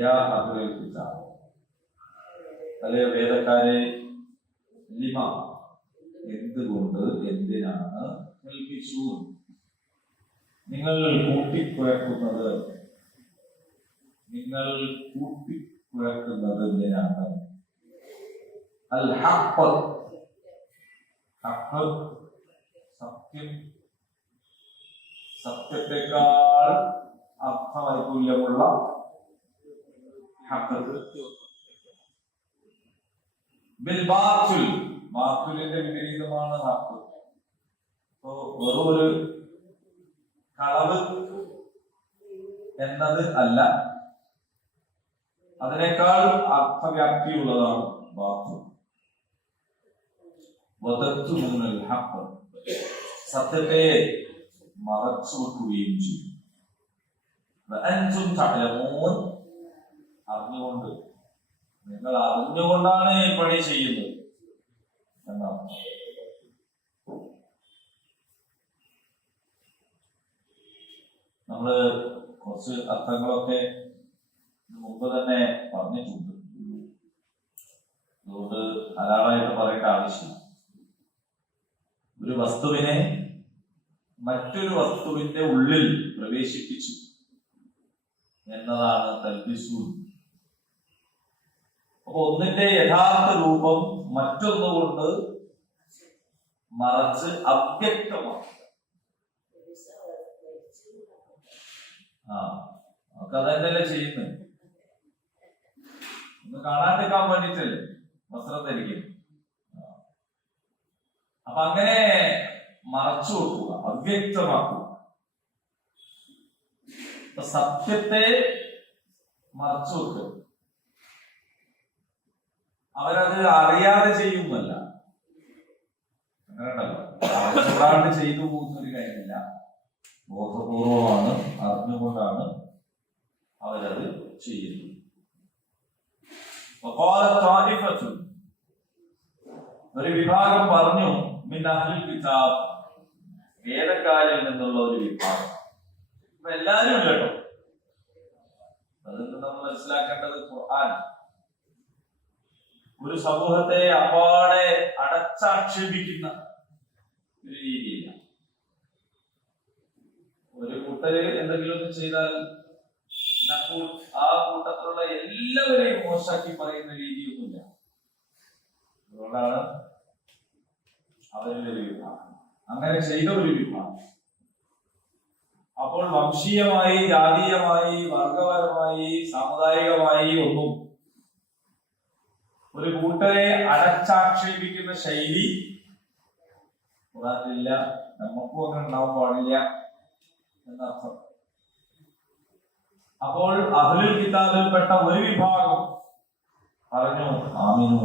യാ അഹ്ലൽ കിതാബ്, അല്ലേ വേദക്കാരെ, ലിമ എന്തുകൊണ്ട്, എന്തിനാണ്, തൽബിസൂൻ നിങ്ങൾ കൂട്ടിക്കുഴക്കുന്നത്, നിങ്ങൾ കൂട്ടിക്കുഴക്കുന്നത് എന്തിനാണ്? അൽ ഹഖ്, ഹഖ് സത്യം, സത്യത്തെക്കാൾ അർത്ഥവൈകുല്യമുള്ള ഹഖ്, ബിൽ ബാത്തിൽ, ബാത്തിലിന്റെ വിപരീതമാണ് ഹഖ്. വെറും ഒരു കളവ് എന്നത് അല്ല, അതിനേക്കാൾ അർത്ഥവ്യാപ്തിയുള്ളതാണ് ബാത്തിൽ. വതക്തുമൂനൽ ഹഖ്, സത്യത്തെ മറച്ചു വെക്കുകയും ചെയ്യും. വഅൻതും തഅലമൂൻ, അറിഞ്ഞുകൊണ്ട്, നിങ്ങൾ അറിഞ്ഞുകൊണ്ടാണ് ഈ പണി ചെയ്യുന്നത് എന്നാണ്. നമ്മള് കുറച്ച് അർത്ഥങ്ങളൊക്കെ മുമ്പ് തന്നെ പറഞ്ഞിട്ടുണ്ട്, അതുകൊണ്ട് ധാരാളമായിട്ട് പറയേണ്ട ആവശ്യമില്ല. ഒരു വസ്തുവിനെ മറ്റൊരു വസ്തുവിന്റെ ഉള്ളിൽ പ്രവേശിപ്പിച്ചു എന്നതാണ് തൽബിസൂൻ. അപ്പൊ ഒന്നിന്റെ യഥാർത്ഥ രൂപം മറ്റൊന്നുകൊണ്ട് മറച്ച് അവ്യക്തമാണ്. നമുക്ക് അതന്നെയല്ലേ ചെയ്യുന്നത്, ഒന്ന് കാണാണ്ടിരിക്കാൻ വേണ്ടിട്ടല്ലേ വസ്ത്രം ധരിക്കുന്നു. അപ്പൊ അങ്ങനെ മറച്ചു വെക്കുക, അവ്യക്തമാക്കുക. സത്യത്തെ മറച്ചു വെക്കുക, അവരത് അറിയാതെ ചെയ്യുന്നല്ല. അങ്ങനെ ഉണ്ടല്ലോ, അറിഞ്ഞുകൂടാണ്ട് ചെയ്തു പോകുന്ന ഒരു കാര്യമില്ല, ബോധപൂർവമാണ്, അറിഞ്ഞുകൊണ്ടാണ് അവരത് ചെയ്യുന്നത്. ഒരു വിഭാഗം പറഞ്ഞു, മിൻ അഹ്ലിൽ കിതാബ്, വേദക്കാരിൽ നിന്നുള്ള ഒരു വിഭാഗം. അപ്പൊ എല്ലാരും കേട്ടോ, അതൊക്കെ നമ്മൾ മനസ്സിലാക്കേണ്ടത് ഖുർആൻ ഒരു സമൂഹത്തെ അപ്പാടെ അടച്ചാക്ഷേപിക്കുന്ന ഒരു രീതിയില്ല. ഒരു കൂട്ടര് എന്തെങ്കിലും ഒന്ന് ചെയ്താൽ ആ കൂട്ടത്തിലുള്ള എല്ലാവരെയും മോശമാക്കി പറയുന്ന രീതിയൊന്നുമില്ല. അതുകൊണ്ടാണ് അവരിൽ ഒരു വിഭാഗം, അങ്ങനെ ചെയ്ത ഒരു വിഭാഗം. അപ്പോൾ വംശീയമായി, ജാതീയമായി, വർഗപരമായി, സാമുദായികമായി ഒന്നും ഒരു കൂട്ടരെ അടച്ചാക്ഷേപിക്കുന്ന ശൈലി ഖുർആനിലില്ല, നമുക്കും അങ്ങനെ ഉണ്ടാവാൻ പാടില്ല എന്നർത്ഥം. അപ്പോൾ അഹ്ലുൽ കിതാബിൽപ്പെട്ട ഒരു വിഭാഗം പറഞ്ഞു, ആമിനു,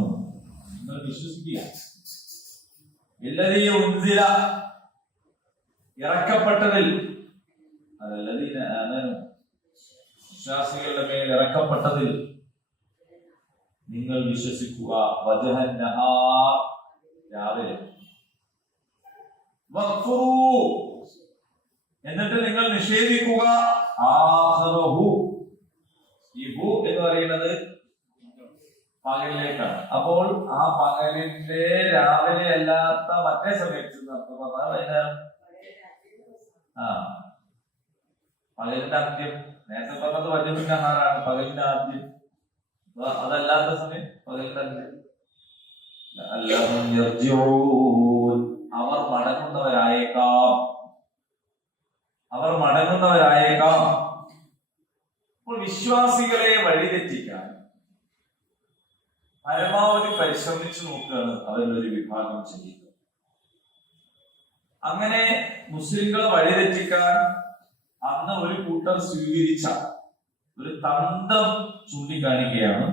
നിങ്ങൾ വിശ്വസിക്കുക, ഇല്ലദീ ഉൻസില, ഇറക്കപ്പെട്ടതിൽ, അല്ലദീന ആമനു, വിശ്വാസികളുടെ മേൽ ഇറക്കപ്പെട്ടതിൽ നിങ്ങൾ വിശ്വസിക്കുക. വജഹൻ നഹാർ, രാവിലെ, വഖ്ഫുറൂ, എന്നിട്ട് നിങ്ങൾ നിഷേധിക്കുക, ആഖിറഹു, ഈ ഹു എന്ന് പറയുന്നത് പകലിലേക്കാണ്. അപ്പോൾ ആ പകലിന്റെ രാവിലെ അല്ലാത്ത മറ്റേ സമയത്ത് വൈകുന്നേരം, പകലിന്റെ അന്ത്യം. നേരത്തെ പറഞ്ഞത് വജഹൻ നഹാറാണ്, പകലിന്റെ ആദ്യം. അതല്ലാത്ത സമയം പകലിന്റെ അന്ത്യം. അവർ മടങ്ങുന്നവരായേക്കാം, അവർ മടങ്ങുന്നവരായേക്കാം. അപ്പോൾ വിശ്വാസികളെ വഴിതെറ്റിക്കാൻ പരമാവധി പരിശ്രമിച്ചു നോക്കുകയാണ് അവരൊരു വിഭാഗം ചെയ്യുന്നത്. അങ്ങനെ മുസ്ലിങ്ങളെ വഴിതെറ്റിക്കാൻ അന്ന് ഒരു കൂട്ടർ സ്വീകരിച്ച ഒരു തന്ത്രം ചൂണ്ടിക്കാണിക്കുകയാണ്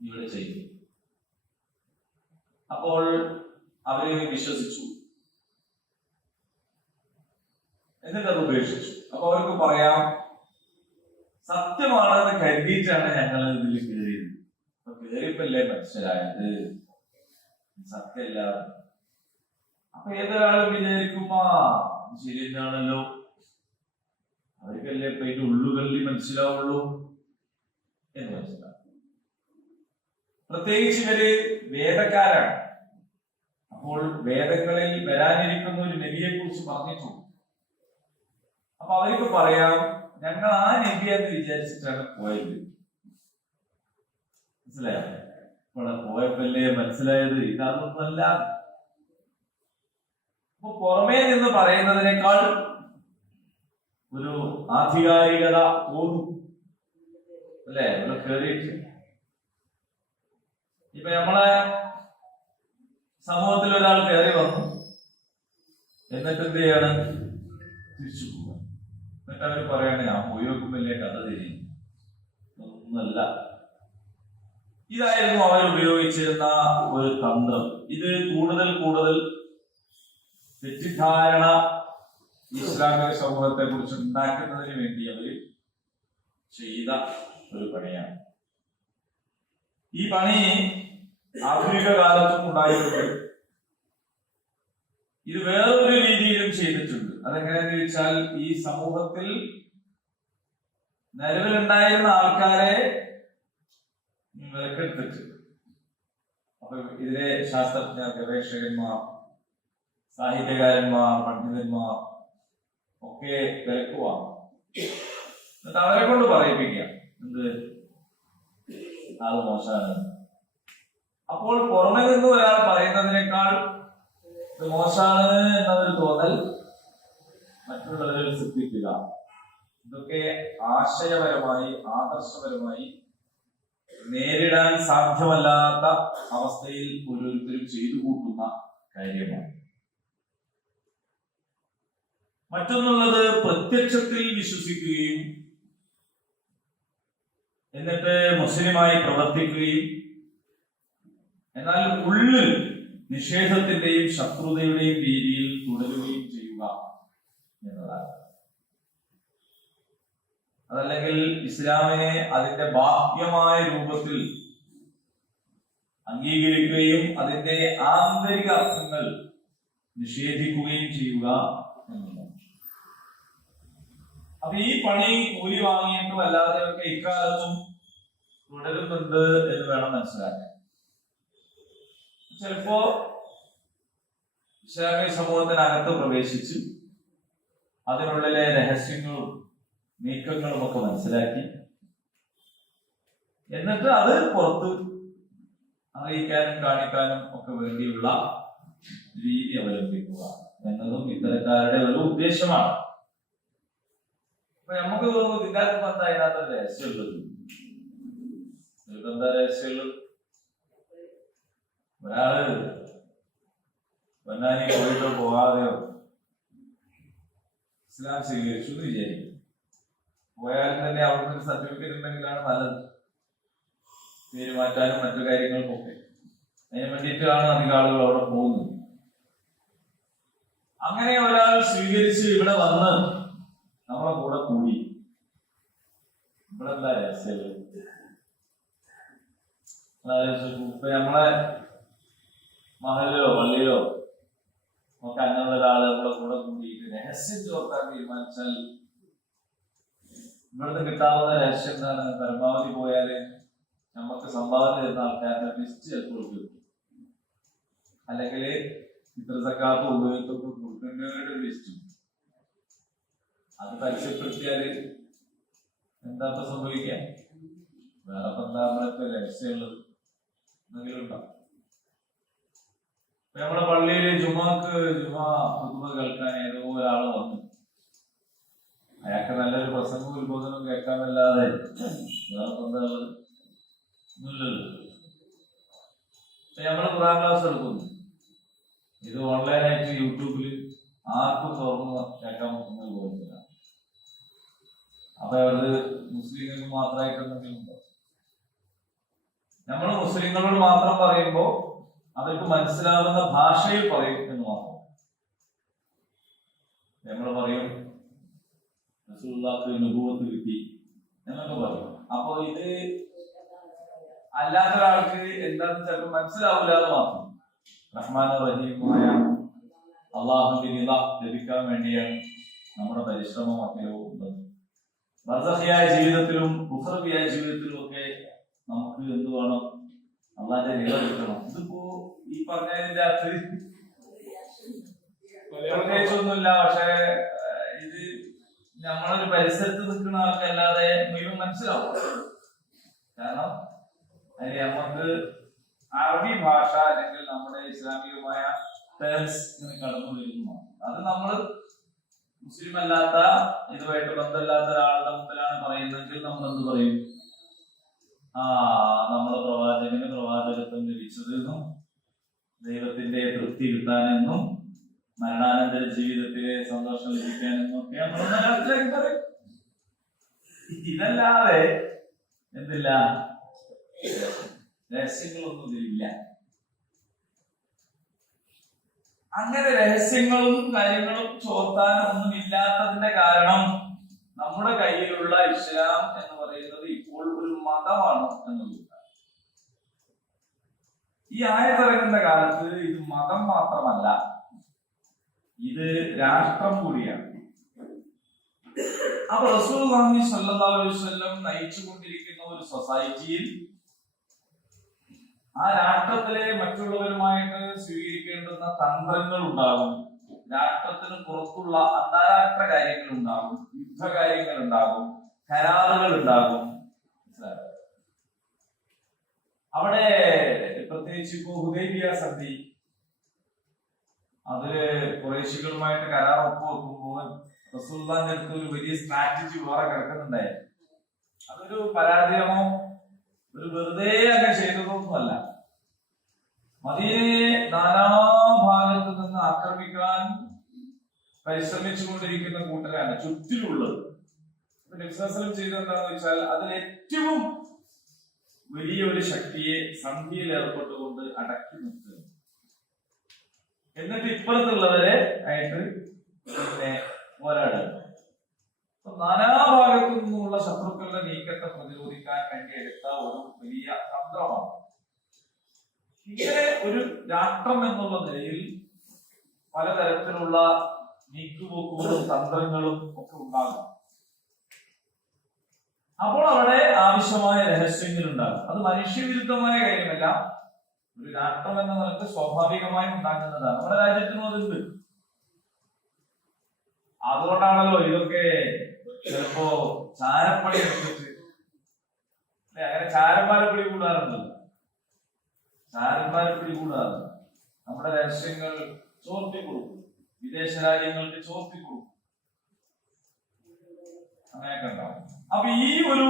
ഇവിടെ ചെയ്യുന്നത്. അപ്പോൾ അവരെ വിശ്വസിച്ചു, എന്നിട്ട് അത് ഉപേക്ഷിച്ചു. അപ്പൊ അവർക്ക് പറയാം, സത്യമാണെന്ന് കരുതിയിട്ടാണ് ഞങ്ങൾ ഇതിൽ കയറിയത്. അപ്പൊ കയറിയപ്പല്ലേ മനസ്സിലായത് സത്യമല്ല. അപ്പൊ ഏതൊരാളും വിചാരിക്കുമ്പോ ശരി തന്നെയാണല്ലോ, അവർക്കല്ലേ ഇപ്പൊ ഇതിന്റെ ഉള്ളുകളിൽ മനസ്സിലാവുള്ളൂ. എന്ന് മനസ്സിലാക്കും. പ്രത്യേകിച്ച് ഇവര് വേദക്കാരാണ്. അപ്പോൾ വേദങ്ങളിൽ വരാനിരിക്കുന്ന ഒരു നബിയെ കുറിച്ച് പറഞ്ഞിട്ടുണ്ട്. അപ്പൊ അവർക്ക് പറയാം, ഞങ്ങൾ ആ നബി എന്ന് വിചാരിച്ചിട്ടാണ് പോയത്. മനസ്സിലായോ? ഇവിടെ പോയപ്പല്ലേ മനസ്സിലായത് ഇതൊന്നുമല്ല. അപ്പൊ പുറമേ നിന്ന് പറയുന്നതിനേക്കാൾ ഒരു ആധികാരികത തോന്നും അല്ലെ? ഇവിടെ കേറിയിട്ട് ഇപ്പൊ നമ്മളെ സമൂഹത്തിൽ ഒരാൾ കയറി വന്നു, എന്നിട്ട് എന്ത് ചെയ്യാണ്? തിരിച്ചു പോവുക. എന്നിട്ട് അവര് പറയണേ, ആ പോയി വെക്കുമ്പല്ലേ കഥ തിരിയും, ഒന്നല്ല. ഇതായിരുന്നു അവർ ഉപയോഗിച്ചിരുന്ന ഒരു തന്ത്രം. ഇത് കൂടുതൽ കൂടുതൽ തെറ്റിദ്ധാരണ ഇസ്ലാമിക സമൂഹത്തെ കുറിച്ച് ഉണ്ടാക്കുന്നതിന് വേണ്ടി അവർ ചെയ്ത ഒരു പണിയാണ്. ഈ പണി ആധുനിക കാലത്തും ഉണ്ടായിട്ടുണ്ട്. ഇത് വേറൊരു രീതിയിലും ചെയ്തിട്ടുണ്ട്. അതെങ്ങനെയാന്ന് ചോദിച്ചാൽ, ഈ സമൂഹത്തിൽ നിലവിലുണ്ടായിരുന്ന ആൾക്കാരെ വിലക്കെടുത്തിട്ട്, അപ്പൊ ഇതിലെ ശാസ്ത്രജ്ഞർ, ഗവേഷകന്മാർ, സാഹിത്യകാരന്മാർ, പണ്ഡിതന്മാർ ഒക്കെ വിലക്കുക. എന്നിട്ട് അവരെ കൊണ്ട് പറയിപ്പിക്കുക എന്ത് അത് മോശമാണ്. അപ്പോൾ പുറമെ നിന്ന് ഒരാൾ പറയുന്നതിനേക്കാൾ ഇത് മോശമാണ് എന്നൊരു തോന്നൽ മറ്റുള്ളവരിൽ സൃഷ്ടിക്കുക. ഇതൊക്കെ ആശയപരമായി, ആദർശപരമായി നേരിടാൻ സാധ്യമല്ലാത്ത അവസ്ഥയിൽ ഓരോരുത്തരും ചെയ്തു കൂട്ടുന്ന കാര്യമാണ്. മറ്റൊന്നുള്ളത്, പ്രത്യക്ഷത്തിൽ വിശ്വസിക്കുകയും എന്നിട്ട് മുസ്ലിമായി പ്രവർത്തിക്കുകയും എന്നാൽ ഉള്ളിൽ നിഷേധത്തിന്റെയും ശത്രുതയുടെയും രീതിയിൽ തുടരുകയും ചെയ്യുക എന്നതാണ്. അതല്ലെങ്കിൽ ഇസ്ലാമിനെ അതിന്റെ ബാഹ്യമായ രൂപത്തിൽ അംഗീകരിക്കുകയും അതിന്റെ ആന്തരിക അർത്ഥങ്ങൾ നിഷേധിക്കുകയും ചെയ്യുക എന്നുള്ളതാണ്. അപ്പൊ ഈ പണി കൂലി വാങ്ങിയിട്ടും അല്ലാതെയൊക്കെ ഇക്കാലത്തും തുടരുന്നുണ്ട് എന്ന് വേണം മനസ്സിലാക്കാൻ. ചിലപ്പോ ഇസ്ലാമിക സമൂഹത്തിനകത്ത് പ്രവേശിച്ച് അതിനുള്ളിലെ രഹസ്യങ്ങളും നീക്കങ്ങളും ഒക്കെ മനസ്സിലാക്കി എന്നിട്ട് അത് പുറത്ത് അറിയിക്കാനും കാണിക്കാനും ഒക്കെ വേണ്ടിയുള്ള രീതി അവലംബിക്കുക എന്നതും ഇത്തരക്കാരുടെ ഒരു ഉദ്ദേശമാണ്. അപ്പൊ നമുക്ക് തോന്നുന്നു ഇതിന്റെ എന്താ അതിനകത്ത് രഹസ്യമുള്ളത്? എന്താ രഹസ്യമുള്ളത്? ഒരാള് പൊന്നാനി പോയിട്ടോ പോകാതെയോ ഇസ്ലാം സ്വീകരിച്ചു എന്ന് വിചാരിക്കും. പോയാലും തന്നെ അവർക്കൊരു സർട്ടിഫിക്കറ്റ് ഉണ്ടെങ്കിലാണ് നല്ലത്, പേര് മാറ്റാനും മറ്റു കാര്യങ്ങൾക്കൊക്കെ. അതിന് വേണ്ടിയിട്ടാണ് അധികം ആളുകൾ അവിടെ പോകുന്നത്. അങ്ങനെ ഒരാൾ സ്വീകരിച്ച് ഇവിടെ വന്ന് നമ്മളെ കൂടെ കൂടി, ഇവിടെ എന്താ രഹസ്യം? ഇപ്പൊ നമ്മളെ മഹലിലോ പള്ളിയിലോ ഒക്കെ അങ്ങനെയുള്ള ഒരാള് നമ്മളെ കൂടെ കൂടിയിട്ട് രഹസ്യം ചോർത്താൻ തീരുമാനിച്ചാൽ ഇവിടുന്ന് കിട്ടാവുന്ന രഹസ്യം എന്താണ്? പരമാവധി പോയാല് നമുക്ക് സംഭാവന തരുന്ന ആൾക്കാരുടെ ലിസ്റ്റ് ചിലപ്പോൾ കൊടുക്കും, അല്ലെങ്കിൽ ഇത്ര സക്കാത്ത് ഉപയോഗത്തൊക്കെ കൊടുക്കേണ്ട ലിസ്റ്റും. അത് പരസ്യപ്പെടുത്തിയാല് എന്താ സംഭവിക്കുക? വേറെ എന്താ നമ്മളൊക്കെ രഹസ്യമുള്ളത് എന്തെങ്കിലും ഉണ്ടാവും. നമ്മുടെ പള്ളിയില് ജുമാ ഖുതുബ കേൾക്കാൻ ഏതോ ഒരാള് വന്നു. അയാൾക്ക് നല്ലൊരു പ്രസംഗവും ഉത്ബോധനവും കേൾക്കാനല്ലാതെ വേറെ എന്താ ഉള്ളത്? ഒന്നുമില്ലല്ലോ. നമ്മള് ഖുർആൻ ക്ലാസ് എടുക്കുന്നു. ഇത് ഓൺലൈനായിട്ട് യൂട്യൂബിൽ ആർക്കും തുറന്ന് കേൾക്കാൻ പറ്റുന്നത് പോലുമില്ല. അപ്പൊ അത് മുസ്ലിങ്ങൾക്ക് മാത്രമായിട്ട് എന്തെങ്കിലും ഉണ്ടോ? നമ്മൾ മുസ്ലിങ്ങളോട് മാത്രം പറയുമ്പോ അവർക്ക് മനസ്സിലാവുന്ന ഭാഷയിൽ പറയും എന്ന് മാത്രം. നമ്മൾ പറയും റസൂലുള്ളാഹിക്ക് നുബുവത്ത് കിട്ടി എന്നൊക്കെ പറയും. അപ്പൊ ഇത് അല്ലാത്ത ഒരാൾക്ക് എന്താണെന്ന് ചിലപ്പോൾ മനസ്സിലാവില്ല എന്ന് മാത്രം. റഹ്മാൻ റഹീമായ അള്ളാഹുവിന്റെ നില ലഭിക്കാൻ വേണ്ടിയാണ് നമ്മുടെ പരിശ്രമം അത്രയോ ഉള്ളത്. ബർസഖിയായ ജീവിതത്തിലും ഉഖ്റവിയായ ജീവിതത്തിലും ഒക്കെ അള്ളാന്റെ നില കിട്ടണം. ഇതിപ്പോ ഈ പറഞ്ഞതിന്റെ അകത്ത് പ്രത്യേകിച്ചൊന്നുമില്ല. പക്ഷെ ഇത് നമ്മളൊരു പരിസരത്ത് നിൽക്കുന്ന ആൾക്കല്ലാതെ മുഴുവൻ മനസ്സിലാവും. കാരണം അതിന് നമുക്ക് അറബി ഭാഷ അല്ലെങ്കിൽ നമ്മുടെ ഇസ്ലാമികമായ ടേംസ് കടന്നു വരുന്നു. അത് നമ്മൾ മുസ്ലിം അല്ലാത്ത ഇതുമായിട്ട് ബന്ധമില്ലാത്ത ഒരാളുടെ മുമ്പിലാണ് പറയുന്നതെങ്കിൽ നമ്മൾ എന്ത് പറയും? നമ്മളെ പ്രവാചകന് പ്രവാചകത്വം ലഭിച്ചതെന്നും ദൈവത്തിന്റെ തൃപ്തി കിട്ടാനെന്നും മരണാനന്തര ജീവിതത്തിലെ സന്തോഷം ലഭിക്കാനെന്നും ഒക്കെ നമ്മൾ മലയാളത്തിലേക്ക് പറയും. ഇതല്ലാതെ എന്തില്ല, രഹസ്യങ്ങളൊന്നും ഇതിലില്ല. അങ്ങനെ രഹസ്യങ്ങളും കാര്യങ്ങളും ചോർത്താനും ഒന്നും ഇല്ലാത്തതിന്റെ കാരണം നമ്മുടെ കയ്യിലുള്ള ഇസ്ലാം എന്ന് പറയുന്നത് ഇപ്പോൾ ഒരു മതമാണ് എന്നുള്ളത്. ഈ ആയത്തിറങ്ങുന്ന കാലത്ത് ഇത് മതം മാത്രമല്ല, ഇത് രാഷ്ട്രം കൂടിയാണ്. അപ്പൊ റസൂലുള്ളാഹി സ്വല്ലല്ലാഹു അലൈഹി വസല്ലം നയിച്ചുകൊണ്ടിരിക്കുന്ന ഒരു സൊസൈറ്റിയിൽ ആ രാഷ്ട്രത്തിലെ മറ്റുള്ളവരുമായിട്ട് സ്വീകരിക്കേണ്ടുന്ന തന്ത്രങ്ങൾ ഉണ്ടാകും. രാഷ്ട്രത്തിന് പുറത്തുള്ള അന്താരാഷ്ട്ര കാര്യങ്ങൾ ഉണ്ടാകും, യുദ്ധകാര്യങ്ങൾ ഉണ്ടാകും, കരാറുകൾ ഉണ്ടാകും. അവിടെ പ്രത്യേകിച്ച് ഇപ്പോ ഹുദൈബിയ സന്ധി, അതില് ഖുറൈശികളുമായിട്ട് കരാർ ഒപ്പുവെക്കുമ്പോൾ റസൂലുള്ളാഹിന്റെ അടുത്ത് ഒരു വലിയ സ്ട്രാറ്റജി വേറെ കിടക്കുന്നുണ്ടായിരുന്നു. അതൊരു പരാജയമോ ഒരു വെറുതെ അങ്ങ് ചെയ്തതൊന്നുമല്ല. മദീനയെ നാനാഭാഗത്ത് നിന്ന് ആക്രമിക്കാൻ പരിശ്രമിച്ചുകൊണ്ടിരിക്കുന്ന കൂട്ടരാണ് ചുറ്റിലുള്ളത്. നബിസ്വല്ലല്ലാഹു ചെയ്തത് എന്താണെന്ന് വെച്ചാൽ അതിൽ ഏറ്റവും വലിയൊരു ശക്തിയെ സന്ധിയിൽ ഏർപ്പെട്ടുകൊണ്ട് അടക്കി നിർത്തുക. എന്നിട്ട് ഇപ്പുറത്തുള്ളവരെ ആയിട്ട് പിന്നെ പോരാടുക. നാനാഭാഗത്തു നിന്നുള്ള ശത്രുക്കളുടെ നീക്കത്തെ പ്രതിരോധിക്കാൻ വേണ്ടി എടുത്ത ഒരു വലിയ തന്ത്രമാണ്. ഇങ്ങനെ ഒരു രാഷ്ട്രം എന്നുള്ള നിലയിൽ പലതരത്തിലുള്ള നീക്കുപോക്കുകളും തന്ത്രങ്ങളും ഒക്കെ ഉണ്ടാകും. അപ്പോൾ അവിടെ ആവശ്യമായ രഹസ്യങ്ങൾ ഉണ്ടാകും. അത് മനുഷ്യവിരുദ്ധമായ കാര്യമല്ല, ഒരു രാഷ്ട്രം എന്ന നിലക്ക് സ്വാഭാവികമായും ഉണ്ടാകുന്നതാണ്. നമ്മുടെ രാജ്യത്തിനും അതുണ്ട്. അതുകൊണ്ടാണല്ലോ ഇതൊക്കെ ചിലപ്പോ ചാരപ്പണി എടുത്തിട്ട് അങ്ങനെ ചാരന്മാരെ പിടികൂടാറുണ്ടല്ലോ. ചാരന്മാരെ പിടികൂടാറുണ്ട്. നമ്മുടെ രഹസ്യങ്ങൾ ചോർത്തി കൊടുക്കും, വിദേശ രാജ്യങ്ങൾക്ക് ചോർത്തി കൊടുക്കും, അങ്ങനെയൊക്കെ ഉണ്ടാവും. അപ്പൊ ഈ ഒരു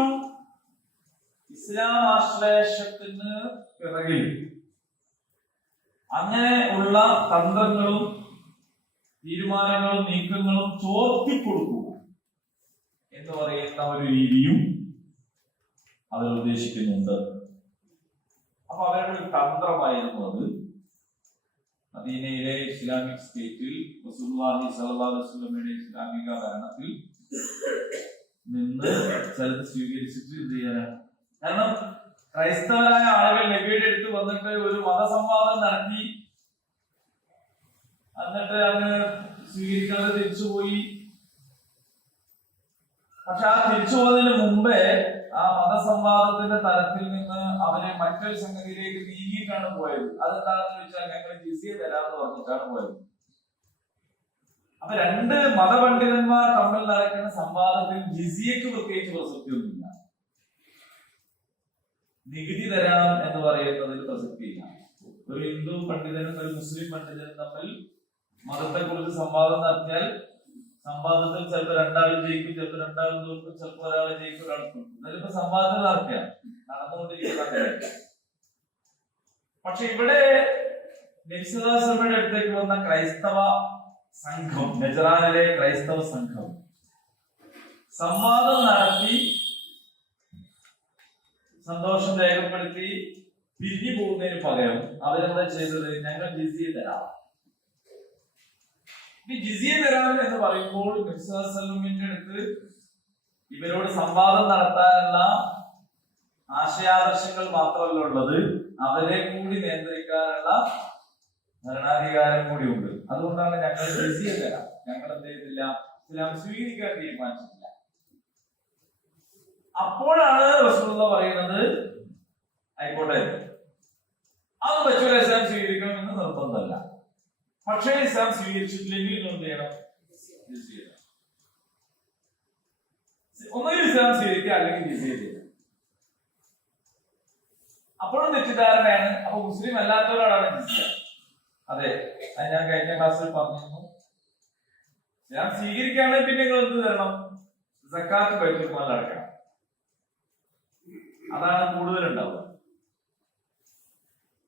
ഇസ്ലാം ആശ്ലേഷത്തിന് പിറകിൽ അങ്ങനെ ഉള്ള തന്ത്രങ്ങളും തീരുമാനങ്ങളും നീക്കങ്ങളും ചോർത്തിക്കൊടുക്കുക എന്ന് പറയുന്ന ഒരു രീതിയും അവർ ഉദ്ദേശിക്കുന്നുണ്ട്. അപ്പൊ അവരുടെ ഒരു തന്ത്രമായിരുന്നു അത്. മദീനയിലെ ഇസ്ലാമിക് സ്റ്റേറ്റിൽ റസൂലുള്ളാഹി സ്വല്ലല്ലാഹു അലൈഹി വസല്ലമയുടെ ഇസ്ലാമിക ഭരണത്തിൽ നിന്ന് ചിലത് സ്വീകരിച്ചിട്ട് എന്ത് ചെയ്യാനാണ്? കാരണം ക്രൈസ്തവരായ ആളുകൾ നബിയുടെ അടുത്ത് വന്നിട്ട് ഒരു മതസംവാദം നടത്തി, എന്നിട്ട് അങ്ങ് സ്വീകരിക്കാതെ തിരിച്ചുപോയി. പക്ഷെ ആ തിരിച്ചു പോകുന്നതിന് മുമ്പേ ആ മതസംവാദത്തിന്റെ തലത്തിൽ നിന്ന് അവരെ മറ്റൊരു സംഗതിയിലേക്ക് നീങ്ങിയിട്ടാണ് പോയത്. അതെന്താണെന്ന് വെച്ചാൽ ഞങ്ങൾ ജിസിയ തരാമെന്ന് പറഞ്ഞിട്ടാണ് പോയത്. അപ്പൊ രണ്ട് മതപണ്ഡിതന്മാർ തമ്മിൽ നടക്കുന്ന സംവാദത്തിൽ ജിസിയക്ക് പ്രത്യേകിച്ച് പ്രസക്തിയൊന്നുമില്ല. നികുതി തരാം എന്ന് പറയുന്നതിൽ പ്രസക്തിയില്ല. ഒരു ഹിന്ദു പണ്ഡിതനും ഒരു മുസ്ലിം പണ്ഡിതനും തമ്മിൽ മതത്തെ കുറിച്ച് സംവാദം നടത്തിയാൽ സംവാദത്തിൽ ചിലപ്പോൾ രണ്ടാളും ജയിക്കും, ചിലപ്പോൾ രണ്ടാളും തോൽക്കും, ചിലപ്പോൾ ഒരാളെ ജയിക്കും, ഒരാൾ തോൽക്കും. അതിലിപ്പോ സംവാദത്തിൽ നടക്കുകയാണ്, നടന്നുകൊണ്ടിരിക്കുന്ന. പക്ഷെ ഇവിടെ നബി സല്ലല്ലാഹു അലൈഹി വസല്ലമയുടെ അടുത്തേക്ക് വന്ന ക്രൈസ്തവ സംഘം, നജറാനിലെ ക്രൈസ്തവ സംഘം സംവാദം നടത്തി സന്തോഷം രേഖപ്പെടുത്തി പിരിഞ്ഞു പോകുന്നതിന് പകരം അവരെന്താ ചെയ്തത്? ഞങ്ങൾ ജിസിയ തരാം. ഈ ജിസിയ തരാം എന്ന് പറയുമ്പോൾ നബി സല്ലല്ലാഹു അലൈഹി വസല്ലമയുടെ അടുത്ത് ഇവരോട് സംവാദം നടത്താനുള്ള ആശയാദർശങ്ങൾ മാത്രമല്ല ഉള്ളത്, അവരെ കൂടി നിയന്ത്രിക്കാനുള്ള ഭരണാധികാരം കൂടി ഉണ്ട്. അതുകൊണ്ടാണ് ഞങ്ങൾ ജിസിയ തരാം, ഞങ്ങൾ എന്ത് ചെയ്തില്ല, ഇസ്ലാം സ്വീകരിക്കാൻ തീരുമാനിച്ചിട്ടില്ല. അപ്പോഴാണ് റസൂലുള്ളാഹി പറയുന്നത് ആയിക്കോട്ടെ, അത് പറ്റൂല, ഇസ്ലാം സ്വീകരിക്കണമെന്ന് നിർബന്ധമല്ല. പക്ഷേ ഇസ്ലാം സ്വീകരിച്ചിട്ടില്ലെങ്കിൽ നിങ്ങൾ എന്ത് ചെയ്യണം? ഒന്നുകിൽ ഇസ്ലാം സ്വീകരിക്കുക, അല്ലെങ്കിൽ ജിസിയ ചെയ്യുക. അപ്പോഴും തെറ്റിദ്ധാരണയാണ്. അപ്പൊ മുസ്ലിം അല്ലാത്തവരോടാണ് ജിസിയ. അതെ, അത് ഞാൻ കഴിഞ്ഞ ക്ലാസ്സിൽ പറഞ്ഞിരുന്നു. ഇസ്ലാം സ്വീകരിക്കുകയാണെങ്കിൽ പിന്നെ നിങ്ങൾ എന്ത് തരണം? സക്കാത്ത് ബൈത്തുൽ മാൽ അടക്കണം. അതാണ് കൂടുതൽ ഉണ്ടാവുക.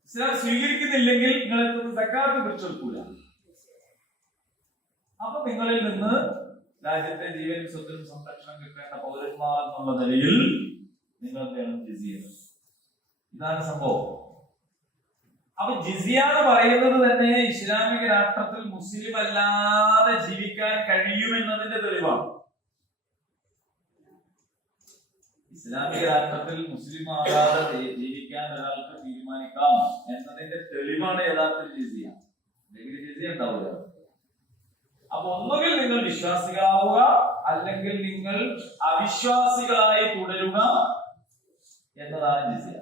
ഇസ്ലാം സ്വീകരിക്കുന്നില്ലെങ്കിൽ നിങ്ങൾക്ക് സക്കാത്ത് പിടിച്ചെടുക്കൂല. അപ്പൊ നിങ്ങളിൽ നിന്ന് രാജ്യത്തെ ജീവനും സ്വത്തിനും സംരക്ഷണം കിട്ടേണ്ട പൗരന്മാർ എന്നുള്ള നിലയിൽ നിങ്ങൾ വേണം ജിസിയ. ഇതാണ് സംഭവം. അപ്പൊ ജിസിയ എന്ന് പറയുന്നത് തന്നെ ഇസ്ലാമിക രാഷ്ട്രത്തിൽ മുസ്ലിം അല്ലാതെ ജീവിക്കാൻ കഴിയുമെന്നതിന്റെ തെളിവാണ്. ഇസ്ലാമിക രാഷ്ട്രത്തിൽ മുസ്ലിം ആകാതെ ജീവിക്കാൻ ഒരാൾക്ക് തീരുമാനിക്കാം എന്നതിന്റെ തെളിവാണ് യഥാർത്ഥത്തിൽ ജിസിയ. അല്ലെങ്കിൽ ജിസിയ ഉണ്ടാവുക. അപ്പൊ ഒന്നുകിൽ നിങ്ങൾ വിശ്വാസികളാവുക, അല്ലെങ്കിൽ നിങ്ങൾ അവിശ്വാസികളായി തുടരുക എന്നതാണ് ജിസിയ.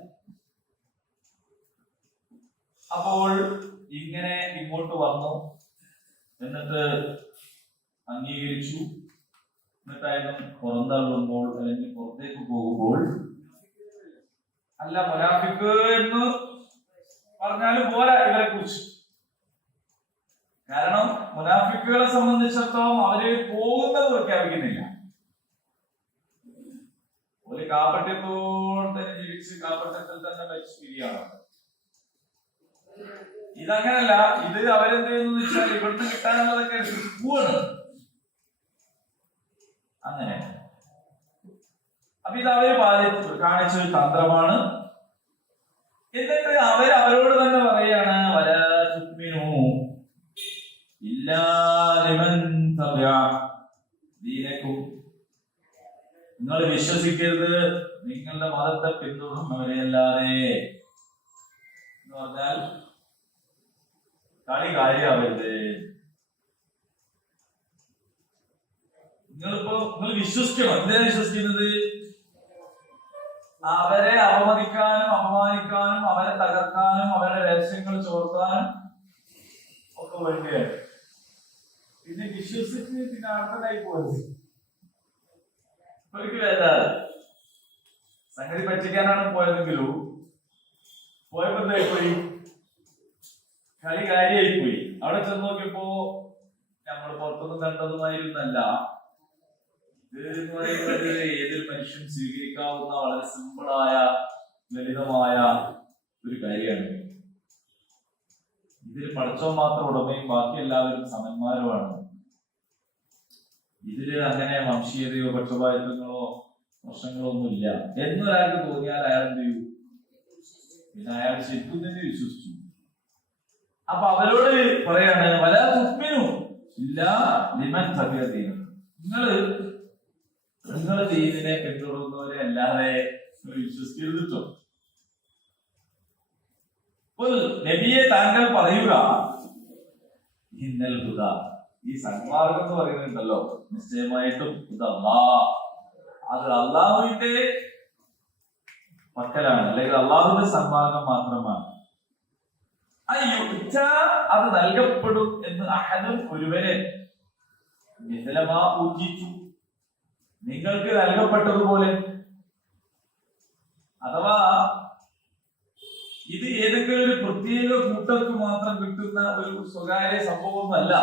അപ്പോൾ ഇങ്ങനെ ഇങ്ങോട്ട് വന്നു, എന്നിട്ട് അംഗീകരിച്ചു, എന്നിട്ടായിരുന്നു പുറന്തള്ളുമ്പോൾ അല്ലെങ്കിൽ പുറത്തേക്ക് പോകുമ്പോൾ അല്ല മുനാഫിക്ക് എന്ന് പറഞ്ഞാലും പോരാ ഇവരെ കുറിച്ച്. കാരണം മുനാഫിക്കുകളെ സംബന്ധിച്ചിടത്തോളം അവര് പോകുന്നത് പ്രഖ്യാപിക്കുന്നില്ല. ഒരു കാപട്യത്തോടെ തന്നെ ജീവിച്ച് കാപട്യത്തിൽ തന്നെ മരിച്ചിരിക്കുകയാണ്. ഇതങ്ങനല്ല. ഇത് അവരെന്ത് ചെയ്യുന്നു വെച്ചാൽ ഇവിടുന്ന് കിട്ടാനുള്ളതൊക്കെ പോവാണ്. അങ്ങനെ അപ്പൊ ഇത് അവര് കാണിച്ച ഒരു തന്ത്രമാണ്. എന്നിട്ട് അവരോട് തന്നെ പറയാണ്, വലാ തുഅ്മിനൂ ഇല്ലാ ലിമൻ തബിഅ ദീനകും. നിങ്ങൾ വിശ്വസിക്കരുത് നിങ്ങളുടെ മതത്തെ പിന്തുടരുന്നവരെ അല്ലാതെ. എന്ന് പറഞ്ഞാൽ കളി കാര്യാവരുത്. നിങ്ങൾ വിശ്വസിക്കണം. എന്തിനാ വിശ്വസിക്കുന്നത്? അവരെ അവമതിക്കാനും അപമാനിക്കാനും അവരെ തകർക്കാനും അവരുടെ രഹസ്യങ്ങൾ ചോർത്താനും ഒക്കെ വേണ്ടിയാണ്. പിന്നെ വിശ്വസിച്ച് പിന്നെ അർത്ഥനായി പോയത് ഒരിക്കലും വേദാറ് സംഗതി പറ്റിക്കാനാണ് പോയതെങ്കിലും പോയപ്പോ എന്തായി പോയി? കളി കാര്യമായി പോയി. അവിടെ ചെന്ന് നോക്കിയപ്പോ നമ്മൾ പുറത്തൊന്നും കണ്ടതുമായിരുന്നല്ല. ഇത് എന്ന് പറയുന്നത് ഏതൊരു മനുഷ്യൻ സ്വീകരിക്കാവുന്ന വളരെ സിമ്പിളായ ലളിതമായ ഒരു കാര്യമാണ്. ഇതിൽ പഠിച്ചവൻ മാത്രം ഉടമയും ബാക്കി എല്ലാവരും സമന്മാരുമാണ്. ഇതില് അങ്ങനെ വംശീയതയോ പക്ഷപാതിത്വങ്ങളോ പ്രശ്നങ്ങളോ ഒന്നുമില്ല എന്നൊരാൾക്ക് തോന്നിയാൽ അയാൾ എന്ത് ചെയ്യും? പിന്നെ അയാൾ ശരിക്കും തന്നെ വിശ്വസിച്ചു. അപ്പൊ അവരോട് പറയാണ്, വലാ തുഅ്മിനൂ ഇല്ലാ ലിമൻ തബിഅ ദീനകും. നിങ്ങള് ദീനിനെ പിന്തുടരുന്നവരെ അല്ലാതെ വിശ്വസിക്കരുത്. നബിയെ താങ്കൾ പറയുക, ഇന്നൽ ഹുദാ, ഈ സന്മാർഗം എന്ന് പറയുന്നുണ്ടല്ലോ, നിശ്ചയമായിട്ടും അത് അള്ളാഹുവിന്റെ പക്കലാണ്, അല്ലെങ്കിൽ അള്ളാഹുവിന്റെ സന്മാർഗം മാത്രമാണ്. അത് നൽകപ്പെടും എന്ന് അഹദും ഒരുവരെ മിഥലമാ ഊറ്റിച്ചു, നിങ്ങൾക്ക് നൽകപ്പെട്ടതുപോലെ. അഥവാ ഇത് ഏതെങ്കിലും ഒരു പ്രത്യേക കൂട്ടർക്ക് മാത്രം കിട്ടുന്ന ഒരു സ്വകാര്യ സംഭവമൊന്നുമല്ല.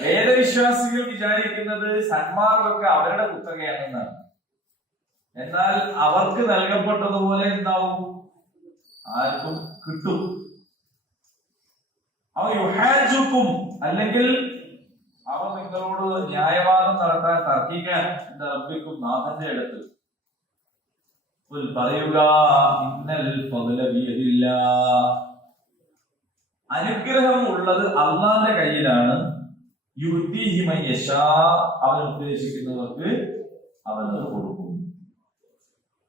വേദവിശ്വാസികൾ വിചാരിക്കുന്നത് സന്മാർഗമൊക്കെ അവരുടെ കുത്തകയാണെന്നാണ്. എന്നാൽ അവർക്ക് നൽകപ്പെട്ടതുപോലെ എന്താവും? ആർക്കും കിട്ടും. അവ യുഹാജുക്കും, അല്ലെങ്കിൽ അവർ നിങ്ങളോട് ന്യായവാദം നടത്താൻ തർക്കിക്കാൻ എന്റെ റബ്ബിക്കും നാഥന്റെ അടുത്ത് പറയുക, ഇന്നൽ ഫദ്ല ബിയദില്ലാഹ്, അനുഗ്രഹം ഉള്ളത് അല്ലാഹുവിന്റെ കയ്യിലാണ്. യുഅ്തിഹി മൻ യശാ, അവൻ ഉദ്ദേശിക്കുന്നവർക്ക് അവൻ കൊടുക്കും.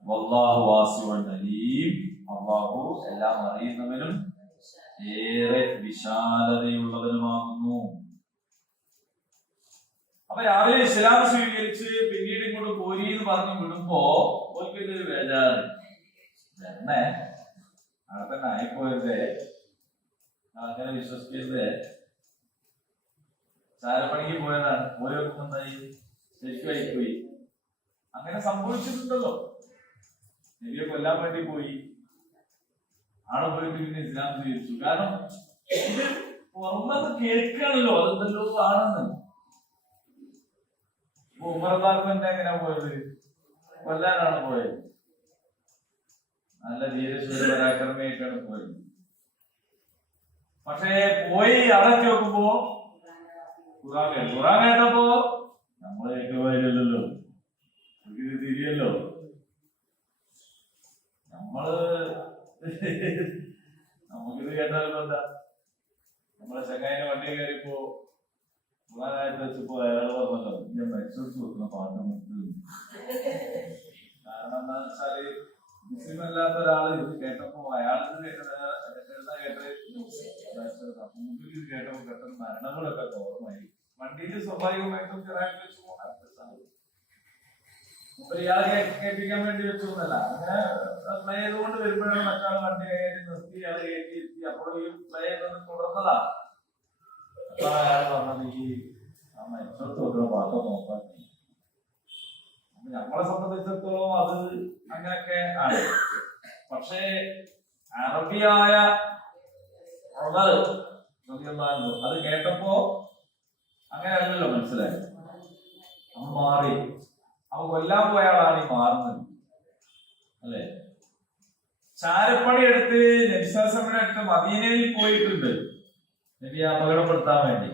വല്ലാഹു വാസിഉൻ അലീം, അല്ലാഹു എല്ലാം അറിയുന്നവനും ഏറെ വിശാലതയുള്ളവനുമാകുന്നു. അപ്പൊ രാവിലെ ഇസ്ലാം സ്വീകരിച്ച് പിന്നീട് ഇങ്ങോട്ട് പോരി എന്ന് പറഞ്ഞു വിടുമ്പോ ഒരു ബേജാറ്. അവിടെ തന്നെ ആയിപ്പോയതേ അങ്ങനെ വിശ്വസിക്കരുതേ. ചാരപ്പണിക്ക് പോയതാണ്, പോയി വെക്കുന്നുണ്ടായി ശരിക്കും ആയിപ്പോയി. അങ്ങനെ സംഭവിച്ചിട്ടുണ്ടല്ലോ. നബിയെ കൊല്ലാൻ വേണ്ടി പോയി, ആളെ പോയിട്ട് പിന്നെ ഇസ്ലാം സ്വീകരിച്ചു. കാരണം ഇത് പുറമത് കേൾക്കുകയാണല്ലോ അതെന്തല്ലോ ആണെന്ന്. ഉമർദാർക്കും എങ്ങനെയാ പോയത്? കൊല്ലാനാണ് പോയത്. നല്ല ധീരശൂര പരാക്രമിയായിട്ടാണ് പോയത്. പക്ഷേ പോയി അടച്ചു നോക്കുമ്പോ ഖുറാൻ കേട്ടപ്പോ നമ്മള് കേട്ടുപോയല്ലോ, ഇത് തിരിയല്ലോ. നമുക്കിത് കേട്ടാലോ എന്താ? നമ്മളെ ചങ്ങായിന്റെ വണ്ടി കയറിപ്പോ ഖുറാനായിട്ട് വെച്ചപ്പോ അയാൾ പറഞ്ഞല്ലോ ഞാൻ മെച്ചൂർസ് വെക്കുന്ന പാട്ട് നിർത്തുന്നു. കാരണം എന്താ വെച്ചാല് മുസ്ലിം അല്ലാത്ത ഒരാള് ഇത് കേട്ടപ്പോ അയാളിത് കേട്ടത് ഇത് കേട്ടപ്പോ പെട്ടെന്ന് മരണങ്ങളൊക്കെ ഓർമ്മയായി. വണ്ടിയിൽ സ്വാഭാവികമായിട്ടും കിറാക്കി വെച്ച് പോകണം. ഇയാളെ കേൾപ്പിക്കാൻ വേണ്ടി വെച്ചൊന്നല്ല, അങ്ങനെ പ്ലേ ചെയ്തുകൊണ്ട് വരുമ്പോഴാണ് മറ്റാൾ വണ്ടി കയറ്റി നിർത്തി ഇയാളെ കയറ്റി. അപ്പോൾ ഈ പ്ലേ ചെയ്തത് തുടർന്നതാണ്. അപ്പൊ അയാൾ പറഞ്ഞത് ഈ മനുഷ്യർക്ക് വെക്കുന്ന പാത്രം നോക്കാൻ. നമ്മളെ സംബന്ധിച്ചിടത്തോളം അത് അങ്ങനെയൊക്കെ ആണ്. പക്ഷേ അറബിയായ അത് കേട്ടപ്പോ അങ്ങനെയല്ലല്ലോ മനസ്സിലായി. അവൻ മാറി, അവൻ കൊല്ലാൻ പോയ ആളാണ് ഈ മാറുന്നത് അല്ലെ. ചാരപ്പണി എടുത്ത് നബിസ്വലമിന്റെ അടുത്ത് മദീനയിൽ പോയിട്ടുണ്ട് നബിയെ അപകടപ്പെടുത്താൻ വേണ്ടി.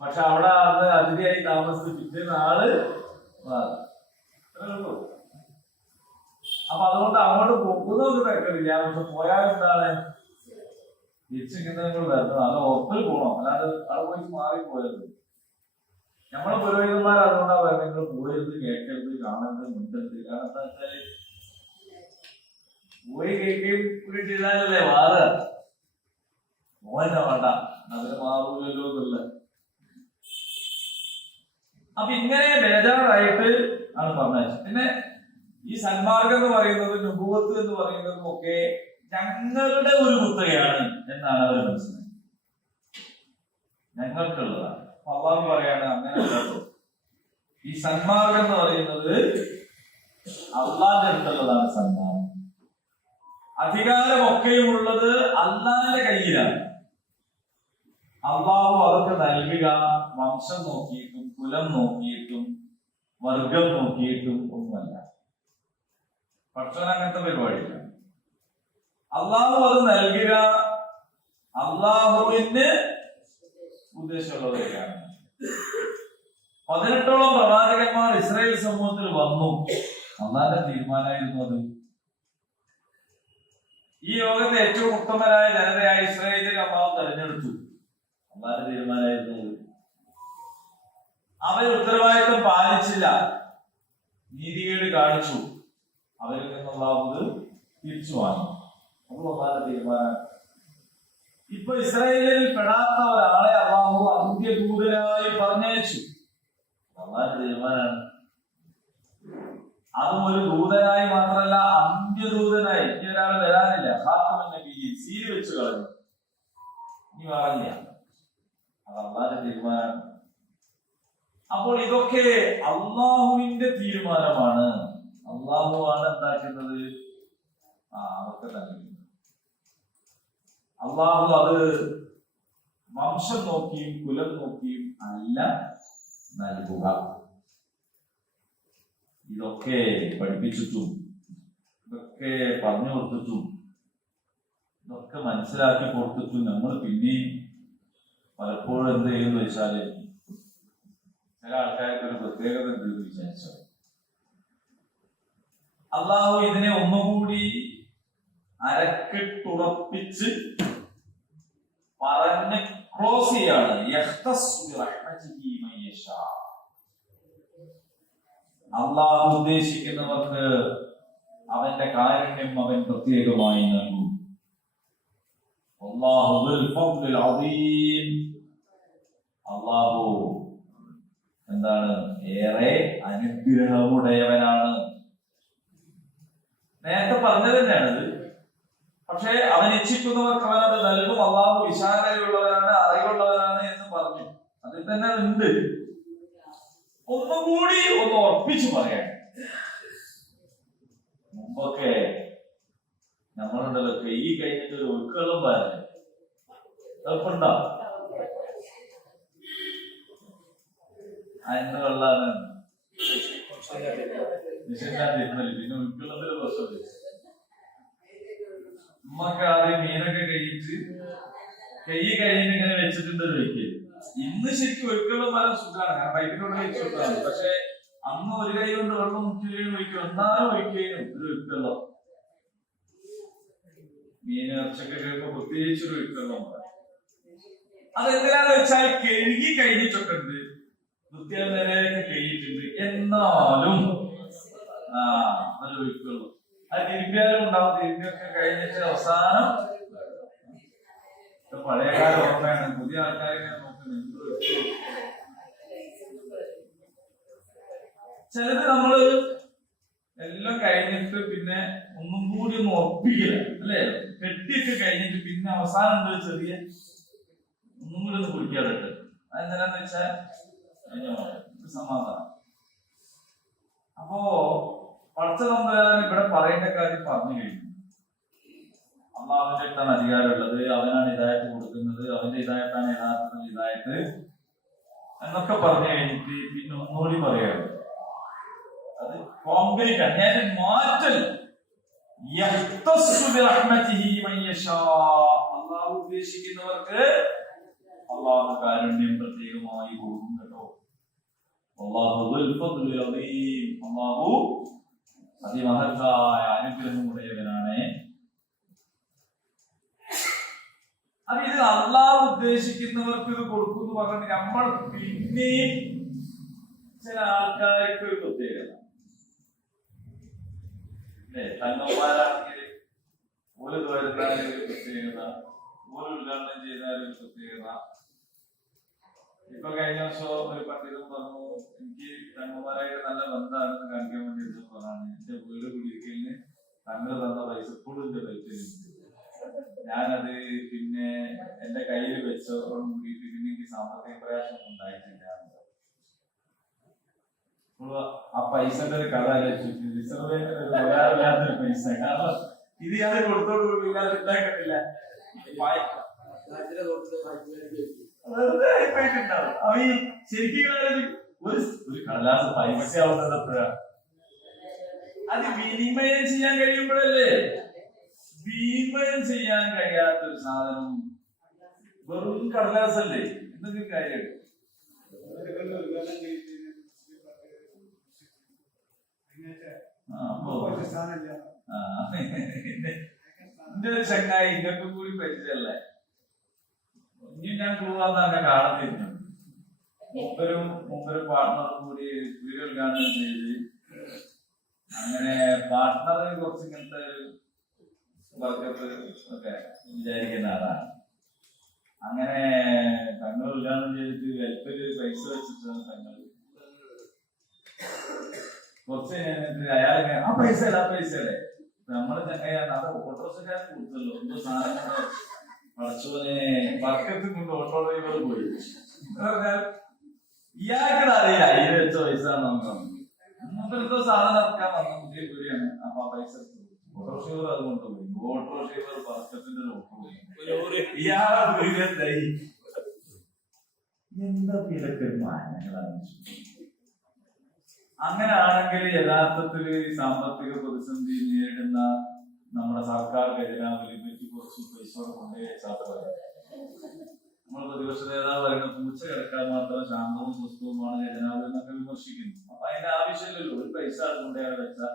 പക്ഷെ അവിടെ അന്ന് അതിഥിയായി താമസിച്ച് പിറ്റേന്ന് ആള് മാറി. അപ്പൊ അതുകൊണ്ട് അങ്ങോട്ട് പോകുന്നൊന്നും തിരക്കില്ല. പക്ഷെ പോയാൽ എന്താണ് തിരിച്ചിങ്ങനെ നിങ്ങൾ വരണം, അത് ഉറപ്പിൽ പോകണം. അല്ലാതെ അവിടെ പോയി മാറിപ്പോയത്. നമ്മളെ പുരോഹിതന്മാർ അതുകൊണ്ടാ പറയുന്നത് നിങ്ങൾ പോയരുത്, കേൾക്കരുത്, കാണരുത്, മുണ്ടരുത്. കാരണം എന്താ വെച്ചാല് പോയി കേൾക്കുകയും കൂടി ചെയ്താലല്ലേ മാറുക. മോനെ വേണ്ട, അതിന് മാറൂലല്ലോ എന്നുള്ള. അപ്പൊ ഇങ്ങനെ ബേജാറായിട്ട് ആണ് പറഞ്ഞത്. പിന്നെ ഈ സന്മാർഗം എന്ന് പറയുന്നത് നുബുവത്ത് എന്ന് പറയുന്നതും ഒക്കെ ഞങ്ങളുടെ ഒരു കുത്തകയാണ് എന്നാണ് അവർ മനസ്സിലാക്കുന്നത്. ഞങ്ങൾക്കുള്ളതാണ്. അള്ളാഹു പറയാണ് അങ്ങനെ ഈ സന്മാർഗം എന്ന് പറയുന്നത് അള്ളാന്റെ അടുത്തുള്ളതാണ്. സന്മാർഗം അധികാരമൊക്കെയും ഉള്ളത് അള്ളാന്റെ കയ്യിലാണ്. അള്ളാഹു അവർക്ക് നൽകുക വംശം നോക്കിയിട്ടും കുലം നോക്കിയിട്ടും വർഗം നോക്കിയിട്ടും ഒന്നുമല്ല. പക്ഷേ അങ്ങനത്തെ പരിപാടിയില്ല. അള്ളാഹു അത് നൽകുക അള്ളാഹുവിന് ഉദ്ദേശമുള്ളതൊക്കെയാണ്. 18ഓളം പ്രവാചകന്മാർ ഇസ്രായേൽ സമൂഹത്തിൽ വന്നു. അള്ളാന്റെ തീരുമാനമായിരുന്നു അത്. ഈ ലോകത്തെ ഏറ്റവും ഉത്തമരായ ജനതയായ ഇസ്രായേലിനെ അള്ളാഹു തെരഞ്ഞെടുത്തു. അള്ളാന്റെ തീരുമാനമായിരുന്നു അത്. അവർ ഉത്തരവാദിത്വം പാലിച്ചില്ല, നീതികേട് കാണിച്ചു. അവരിൽ നിന്ന് അള്ളാഹു തിരിച്ചു വാങ്ങി. അപ്പോൾ അള്ളാന്റെ തീരുമാനം. ഇപ്പൊ ഇസ്രായേലിൽ പെടാത്ത ഒരാളെ അള്ളാഹു അന്ത്യദൂതനായി പറഞ്ഞയച്ചു. അള്ളാന്റെ തീരുമാനമാണ്. അതും ഒരു ദൂതനായി മാത്രമല്ല, അന്ത്യദൂതനായി. ഇനി ഒരാൾ വരാനില്ല. ഖാത്തമുൻ നബിയ്യീൻ സീൽ വെച്ച് കളഞ്ഞു. ഇനി പറഞ്ഞ അത് അള്ളാന്റെ തീരുമാനമാണ്. അപ്പോൾ ഇതൊക്കെ അള്ളാഹുവിന്റെ തീരുമാനമാണ്. അള്ളാഹു ആണ് എന്താക്കുന്നത്, അതൊക്കെ നൽകുന്നത്. അള്ളാഹു അത് വംശം നോക്കിയും കുലം നോക്കിയും അല്ല നൽകുക. ഇതൊക്കെ പഠിപ്പിച്ചിട്ടും ഇതൊക്കെ പറഞ്ഞു കൊടുത്തിട്ടും ഇതൊക്കെ മനസ്സിലാക്കി കൊടുത്തിട്ടും നമ്മൾ പിന്നെയും പലപ്പോഴും എന്ത് ചെയ്യുമെന്ന് വെച്ചാല് ചില ആൾക്കാർക്ക് ഒരു പ്രത്യേകത എന്തെന്ന് വിചാരിച്ചത് അള്ളാഹു ഇതിനെ ഒന്നുകൂടി അരക്കിട്ടുറപ്പിച്ച് പറഞ്ഞ് ക്ലോസ് ചെയ്യാണ്. അള്ളാഹു ഉദ്ദേശിക്കുന്നവർക്ക് അവന്റെ കാരുണ്യം അവൻ പ്രത്യേകമായി നൽകും. അള്ളാഹു എന്താണ്, ഏറെ അനുഗ്രഹമുടയവനാണ്. നേരത്തെ പറഞ്ഞത് തന്നെയാണിത്. പക്ഷെ അവൻ ഇച്ഛിക്കുന്നവർക്ക് അവനത് നൽകും. അള്ളാഹു വിശാലതയുള്ളവരാണ്, അറിവുള്ളവരാണ് എന്ന് പറഞ്ഞു. അതിൽ തന്നെ ഉണ്ട്. ഒന്നുകൂടി ഒന്ന് ഉറപ്പിച്ചു പറയാൻ, മുമ്പൊക്കെ നമ്മളുണ്ടല്ലോ കൈ കഴിഞ്ഞിട്ട് ഒരു ഒഴുക്കുകളും പറഞ്ഞു എളുപ്പുണ്ടോ? അതിന് വെള്ളാണ് പിന്നെ ഒഴുക്കുള്ളതിൽ പ്രശ്നമില്ല. ഉമ്മക്ക് ആദ്യം മീനൊക്കെ കഴിച്ച് കൈ കഴിഞ്ഞിട്ട് ഇങ്ങനെ വെച്ചിട്ടുണ്ട് ഒഴിക്കൽ. ഇന്ന് ശരിക്കും ഒഴുക്കുള്ള പല സുഖമാണ്, കാരണം പൈപ്പിനോട് വെച്ചിട്ടാണ്. പക്ഷെ അന്ന് ഒരു കൈ കൊണ്ട് വെള്ളം മുക്കിലും ഒഴിക്കും, എന്നാലും ഒഴിക്കുകയും ഒരു ഒഴുക്കുള്ള മീൻ ഇറച്ചൊക്കെ കഴിയുമ്പോ പ്രത്യേകിച്ചൊരു ഒഴുക്കുള്ള. അതെന്തിനാന്ന് വെച്ചാൽ കഴുകി കഴിഞ്ഞിട്ടൊക്കെ ഉണ്ട്, വൃത്തിയായ നിലയൊക്കെ കഴിഞ്ഞിട്ടുണ്ട്, എന്നാലും അത് ഒഴുക്കുള്ളൂ. അത് തിരുമ്പിയാലും ഉണ്ടാവും. തിരുമ്പിയൊക്കെ കഴിഞ്ഞിട്ട് അവസാനം പഴയകാല ഓർമ്മയാണ്. പുതിയ ആൾക്കാരെ നോക്കുന്നത് ചിലത് നമ്മള് എല്ലാം കഴിഞ്ഞിട്ട് പിന്നെ ഒന്നും കൂടി ഒന്ന് ഉറപ്പിക്കില്ല അല്ലെ? കെട്ടിയൊക്കെ കഴിഞ്ഞിട്ട് പിന്നെ അവസാനം ഉണ്ട് ചെറിയ ഒന്നും കൂടി ഒന്ന് കുടിക്കാറുണ്ട്. അതെന്താന്ന് വെച്ചാൽ സമാധാനം. അപ്പോ പഠിച്ച നമ്പരാൻ ഇവിടെ പറയേണ്ട കാര്യം പറഞ്ഞു കഴിഞ്ഞു. അള്ളാഹുവിന്റെ അടുത്താണ് അധികാരമുള്ളത്, അവനാണ് ഹിദായത്ത് കൊടുക്കുന്നത്, അവന്റെ ഹിദായത്താണ് യഥാർത്ഥത്തിൽ ഹിദായത്ത് എന്നൊക്കെ പറഞ്ഞു കഴിഞ്ഞിട്ട് പിന്നെ ഒന്നുകൂടി പറയാറുണ്ട്. അത് കോൺക്രീറ്റ് ആണ്. ഞാൻ മാറ്റൽ അള്ളാഹു ഉദ്ദേശിക്കുന്നവർക്ക് അള്ളാഹു കാരുണ്യം പ്രത്യേകമായി കൊടുക്കും കേട്ടോ. അള്ളാഹു അതിമഹത്തായ അനുഗ്രഹമുടയവനാണ്. അത് ഇത് അള്ളാഹു ഉദ്ദേശിക്കുന്നവർക്ക് ഇത് കൊടുക്കും എന്ന് പറഞ്ഞിട്ട് നമ്മൾ പിന്നെയും ചില ആൾക്കാർക്ക് ഒരു പ്രത്യേകത അല്ലെ? തങ്ങന്മാരാണെങ്കിൽ ഒരു വരുന്നാലും ഒരു പ്രത്യേകത, ഒരു ഉദ്ഘാടനം ചെയ്താലും ഒരു പ്രത്യേകത. ഇപ്പൊ കഴിഞ്ഞ വർഷം ഒരു പണ്ഡിതൻ പറഞ്ഞു, എനിക്ക് തങ്ങന്മാരായിട്ട് നല്ല ബന്ധമാണെന്ന് കാണിക്കാൻ വേണ്ടി പറഞ്ഞാണ് എന്റെ വീട് കുടിയിരിക്കലിന് തങ്ങൾ തന്ന പൈസ ഇപ്പോഴും എന്റെ പൈസ ഞാനത് പിന്നെ എന്റെ കയ്യിൽ വെച്ചതോടും കൂടിയിട്ട് പിന്നെ എനിക്ക് സാമ്പത്തിക പ്രയാസം ഉണ്ടായിട്ടില്ല. ആ പൈസന്റെ ഒരു കഥ റിസർവ് ഉപകാരമില്ലാത്തൊരു പൈസ. കാരണം ഇത് ഞാൻ കൊടുത്തോട് കൂടി ഇല്ലാതെ ഉണ്ടാക്കത്തില്ല. ശരിക്കും ഒരു കടലാസ് പൈസ ആവുന്നത് എപ്പോഴാണ്? അത് വിനിമയം ചെയ്യാൻ കഴിയുമ്പോഴല്ലേ. വിനിമയം ചെയ്യാൻ കഴിയാത്തൊരു സാധനം വെറും കടലാസല്ലേ, എന്തെങ്കിലും കാര്യം. എന്റെ ഒരു ചങ്ങായി ഇങ്ങോട്ടും കൂടി പരിചയല്ലേ, ഇനി ഞാൻ കൂടാതെ കാണുന്നില്ല. മുമ്പൊരു പാർട്ട്ണറും കൂടി വീഡിയോ ഉദ്ഘാടനം ചെയ്ത് അങ്ങനെ പാർട്ട്ണർ കുറച്ച് ഇങ്ങനത്തെ വർക്കത്ത് ഒക്കെ വിചാരിക്കുന്ന ആളാണ്. അങ്ങനെ തങ്ങൾ ഉദ്ഘാടനം ചെയ്തിട്ട് വെൽപ്പില് പൈസ വെച്ചിട്ടാണ് തങ്ങൾ കുറച്ച് അയാളിങ്ങനെ ആ പൈസ അല്ലേ നമ്മള് ചങ്ങയാണ്. അത് ഓട്ടോറിക്ഷക്കാരൻ കൊടുത്തല്ലോ എന്തോ സാധനങ്ങൾ പഠിച്ചോനെ വർക്കത്തിൽ കൊണ്ട് ഓട്ടോ ഡ്രൈവർ പോയി. ഇയാൾക്ക് അറിയില്ല ഇത് വെച്ച പൈസ എന്തോ സാധനം ഇറക്കാൻ വന്ന പുതിയ കൂടിയാണ്. അപ്പൊ ആ പൈസ ഓട്ടോ ഡ്രൈവർ അത് കൊണ്ടുപോയി. ഓട്ടോ ഡ്രൈവർ വർക്കത്തിന്റെ പോയി. ഇയാളെ എന്താ ഇതൊക്കെ മാനങ്ങളാണ്. അങ്ങനെ ആണെങ്കിൽ യഥാർത്ഥത്തിൽ സാമ്പത്തിക പ്രതിസന്ധി നേരിടുന്ന നമ്മുടെ സർക്കാർ ഖജനാവിനെ പറ്റി കുറച്ച് പൈസ കൊണ്ടേ വെച്ചാൽ നമ്മൾ പ്രതിപക്ഷ നേതാവ് പറയുന്ന പൂച്ച കിടക്കാൻ മാത്രം ശാന്തവും സ്വസ്ഥവുമാണ് ഖജനാവ് എന്നൊക്കെ വിമർശിക്കുന്നു. അപ്പൊ അതിന്റെ ആവശ്യമില്ലല്ലോ, ഒരു പൈസ കൊണ്ടേയാണ് വെച്ചാൽ.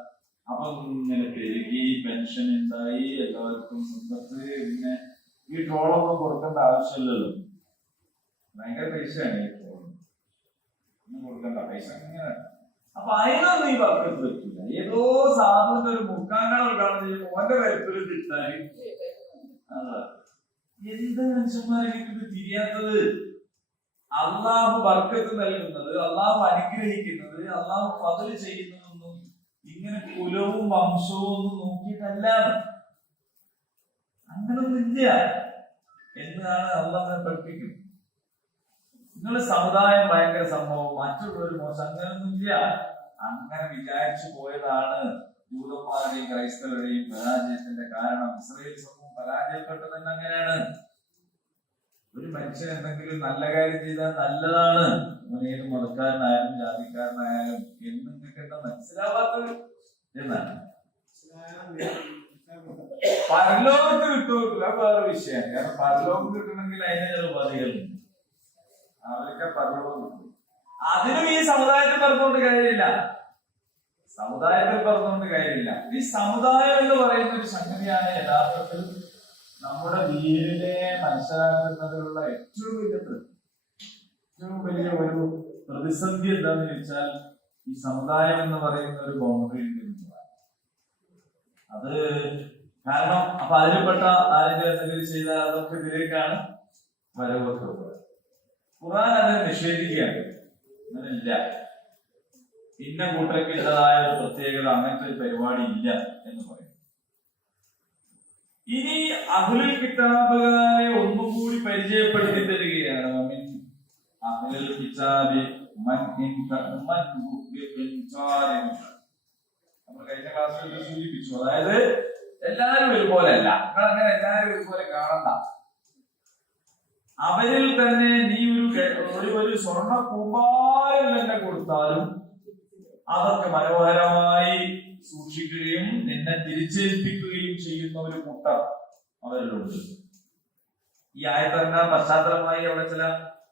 അപ്പം ഇങ്ങനെ പെരുകി പെൻഷൻ ഉണ്ടായി, എല്ലാവർക്കും സമ്പത്ത്, പിന്നെ ഈ ട്രോളൊന്നും കൊടുക്കേണ്ട ആവശ്യമില്ലല്ലോ. ഭയങ്കര പൈസയാണ് ഈ ട്രോളൊന്നും കൊടുക്കേണ്ട പൈസ അങ്ങനെ. അപ്പൊ അതിനൊന്നും ഈ വർക്കത്ത് പറ്റില്ല. ഏതോ സാധനത്തിന്റെ ഒരു മുക്കാങ്ങള ഉദ്ഘാടനം ചെയ്യുമ്പോൾ ഓന്റെ കരുത്തിൽ തിട്ടാല് എന്ത് മനുഷ്യന്മാരായിട്ട് ഇത് തിരിയാത്തത്? അള്ളാഹു ബർക്കത്ത് നൽകുന്നത്, അള്ളാഹു അനുഗ്രഹിക്കുന്നത്, അള്ളാഹു ഫദ്ൽ ചെയ്യുന്നതൊന്നും ഇങ്ങനെ കുലവും വംശവും ഒന്നും നോക്കിയിട്ടല്ല. അങ്ങനൊന്നുമില്ല എന്നാണ് അള്ളാഹ് പഠിപ്പിക്കുന്നത്. നിങ്ങളുടെ സമുദായം ഭയങ്കര സംഭവം, മറ്റുള്ളവർ മോശം, അങ്ങനൊന്നുമില്ല. അങ്ങനെ വിചാരിച്ചു പോയതാണ് ജൂതന്മാരുടെയും ക്രൈസ്തവരുടെയും പരാജയത്തിന്റെ കാരണം. ഇസ്രായേൽ സമൂഹം പരാജയപ്പെട്ടത് തന്നെ അങ്ങനെയാണ്. ഒരു മനുഷ്യൻ എന്തെങ്കിലും നല്ല കാര്യം ചെയ്താൽ നല്ലതാണ്, ഏത് മതക്കാരനായാലും ജാതിക്കാരനായാലും എന്നും കിട്ടുന്ന മനസ്സിലാവാത്തത് എന്നാണ്. പരലോകത്ത് കിട്ടൂല വേറെ വിഷയമാണ്. കാരണം പരലോകം കിട്ടണമെങ്കിൽ അതിന് ചില ഉപാധികളുണ്ട്. അവരൊക്കെ പരലോകം കിട്ടും. അതിനും ഈ സമുദായത്തിൽ പറഞ്ഞുകൊണ്ട് കാര്യമില്ല. സമുദായത്തിൽ പറഞ്ഞുകൊണ്ട് കാര്യമില്ല. ഈ സമുദായം എന്ന് പറയുന്ന ഒരു സംഗതിയാണ് യഥാർത്ഥത്തിൽ നമ്മുടെ വീടിനെ മനസ്സിലാക്കുന്നതിനുള്ള ഏറ്റവും വലിയ ഒരു പ്രതിസന്ധി എന്താന്ന് ചോദിച്ചാൽ, ഈ സമുദായം എന്ന് പറയുന്ന ഒരു ബൗണ്ടറി ഉണ്ട്. അത് കാരണം അപ്പൊ അതിൽപ്പെട്ട ആരെങ്കിലും എന്തെങ്കിലും ചെയ്താൽ അതൊക്കെ ഇതിലേക്കാണ് വരവൊക്കെ. ഖുർആൻ അതിനെ നിഷേധിക്കുകയാണ്. അങ്ങനെയില്ല, ഇന്ന കൂട്ടർക്കുള്ളതായ ഒരു പ്രത്യേകത, അങ്ങനത്തെ ഒരു പരിപാടി ഇല്ല എന്ന് പറയും. ഇനി അഹ്ലുൽ കിതാബുകാരെ ഒന്നുകൂടി പരിചയപ്പെടുത്തി തരികയാണ്. അഹ്ലുൽ കിതാബി നമ്മൾ കഴിഞ്ഞ ക്ലാസ്സിൽ സൂചിപ്പിച്ചു. അതായത് എല്ലാവരും ഒരുപോലെ അല്ല, നിങ്ങളങ്ങനെ എല്ലാവരും ഒരുപോലെ കാണണ്ട. അവരിൽ തന്നെ നീ ഒരു സ്വർണ്ണ കൂമ്പാരം തന്നെ കൊടുത്താലും അതൊക്കെ മനോഹരമായി സൂക്ഷിക്കുകയും നിന്നെ തിരിച്ചേൽപ്പിക്കുകയും ചെയ്യുന്ന ഒരു കൂട്ടർ അവരിലുണ്ട്. ഈ ആയത്തിന്റെ പശ്ചാത്തലമായി അവിടെ ചില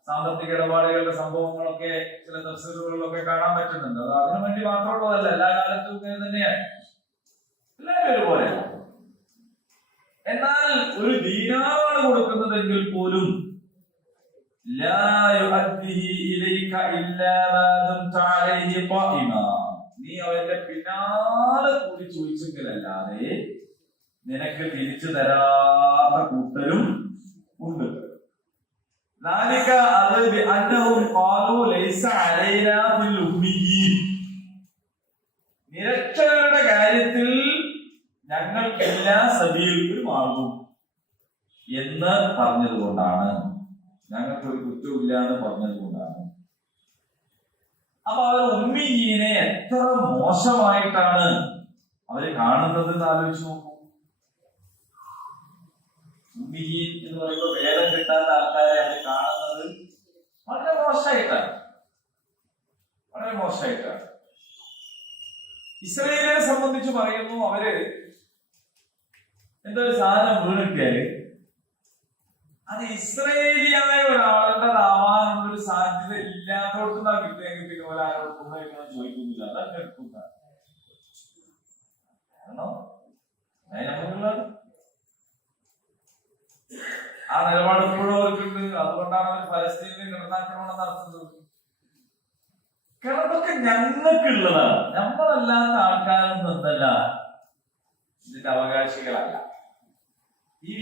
സാമ്പത്തിക ഇടപാടുകളുടെ സംഭവങ്ങളൊക്കെ ചില തഫ്സീറുകളിലൊക്കെ കാണാൻ പറ്റുന്നുണ്ട്. അത് അതിനു വേണ്ടി മാത്രമുള്ളതല്ല, എല്ലാ കാലത്തും ഇങ്ങനെ തന്നെയാണ്, എല്ലാവരും ഒരുപോലെ. എന്നാൽ ഒരു ദീനാറാണ് കൊടുക്കുന്നതെങ്കിൽ പോലും നീ അവന്റെ പിന്നാലെ കൂടി ചോദിച്ചെങ്കിലല്ലാതെ നിനക്ക് തിരിച്ചു തരാത്ത കൂട്ടരും ഉണ്ട്. നിരക്ഷരരുടെ കാര്യത്തിൽ ഞങ്ങൾക്കില്ല സബീൽ, ഒരു മാർഗവും എന്ന് പറഞ്ഞതുകൊണ്ടാണ്, ഞങ്ങൾക്കൊരു കുറ്റമില്ല എന്ന് പറഞ്ഞതുകൊണ്ടാണ്. അപ്പൊ അവർ ഉമ്മീനെ എത്ര മോശമായിട്ടാണ് അവര് കാണുന്നത് എന്ന് ആലോചിച്ച് നോക്കൂ. ഉമ്മീൻ എന്ന് പറയുമ്പോൾ വേദം കിട്ടാത്ത ആൾക്കാരെ അവർ കാണുന്നത് വളരെ മോശമായിട്ടാണ്, വളരെ മോശമായിട്ടാണ്. ഇസ്രായേലിനെ സംബന്ധിച്ച് പറയുന്നു, അവര് എന്തൊരു സാധനം വീണിട്ടിയാല് അത് ഇസ്രായേലിയായ ഒരാളുടേതാവാനുള്ളൊരു സാധ്യത ഇല്ലാത്തോടത്തുനിന്നാണ് കിട്ടിയെങ്കിൽ പിന്നെ ഒരാളോട് കൊണ്ടുപോയി ചോദിക്കുന്നില്ല. അതൊക്കെ എടുക്കുന്ന കാരണം ആ നിലപാട് ഇപ്പോഴും അവർക്കുണ്ട്. അതുകൊണ്ടാണ് അവർ പലസ്തീനിൽ കടന്നാക്രമണം നടത്തുന്നത്. കാരണം അതൊക്കെ ഞങ്ങൾക്കുള്ളതാണ്. നമ്മളല്ലാത്ത ആൾക്കാരൊന്നും എന്തല്ല ഇതിന്റെ അവകാശികളല്ല. ഈ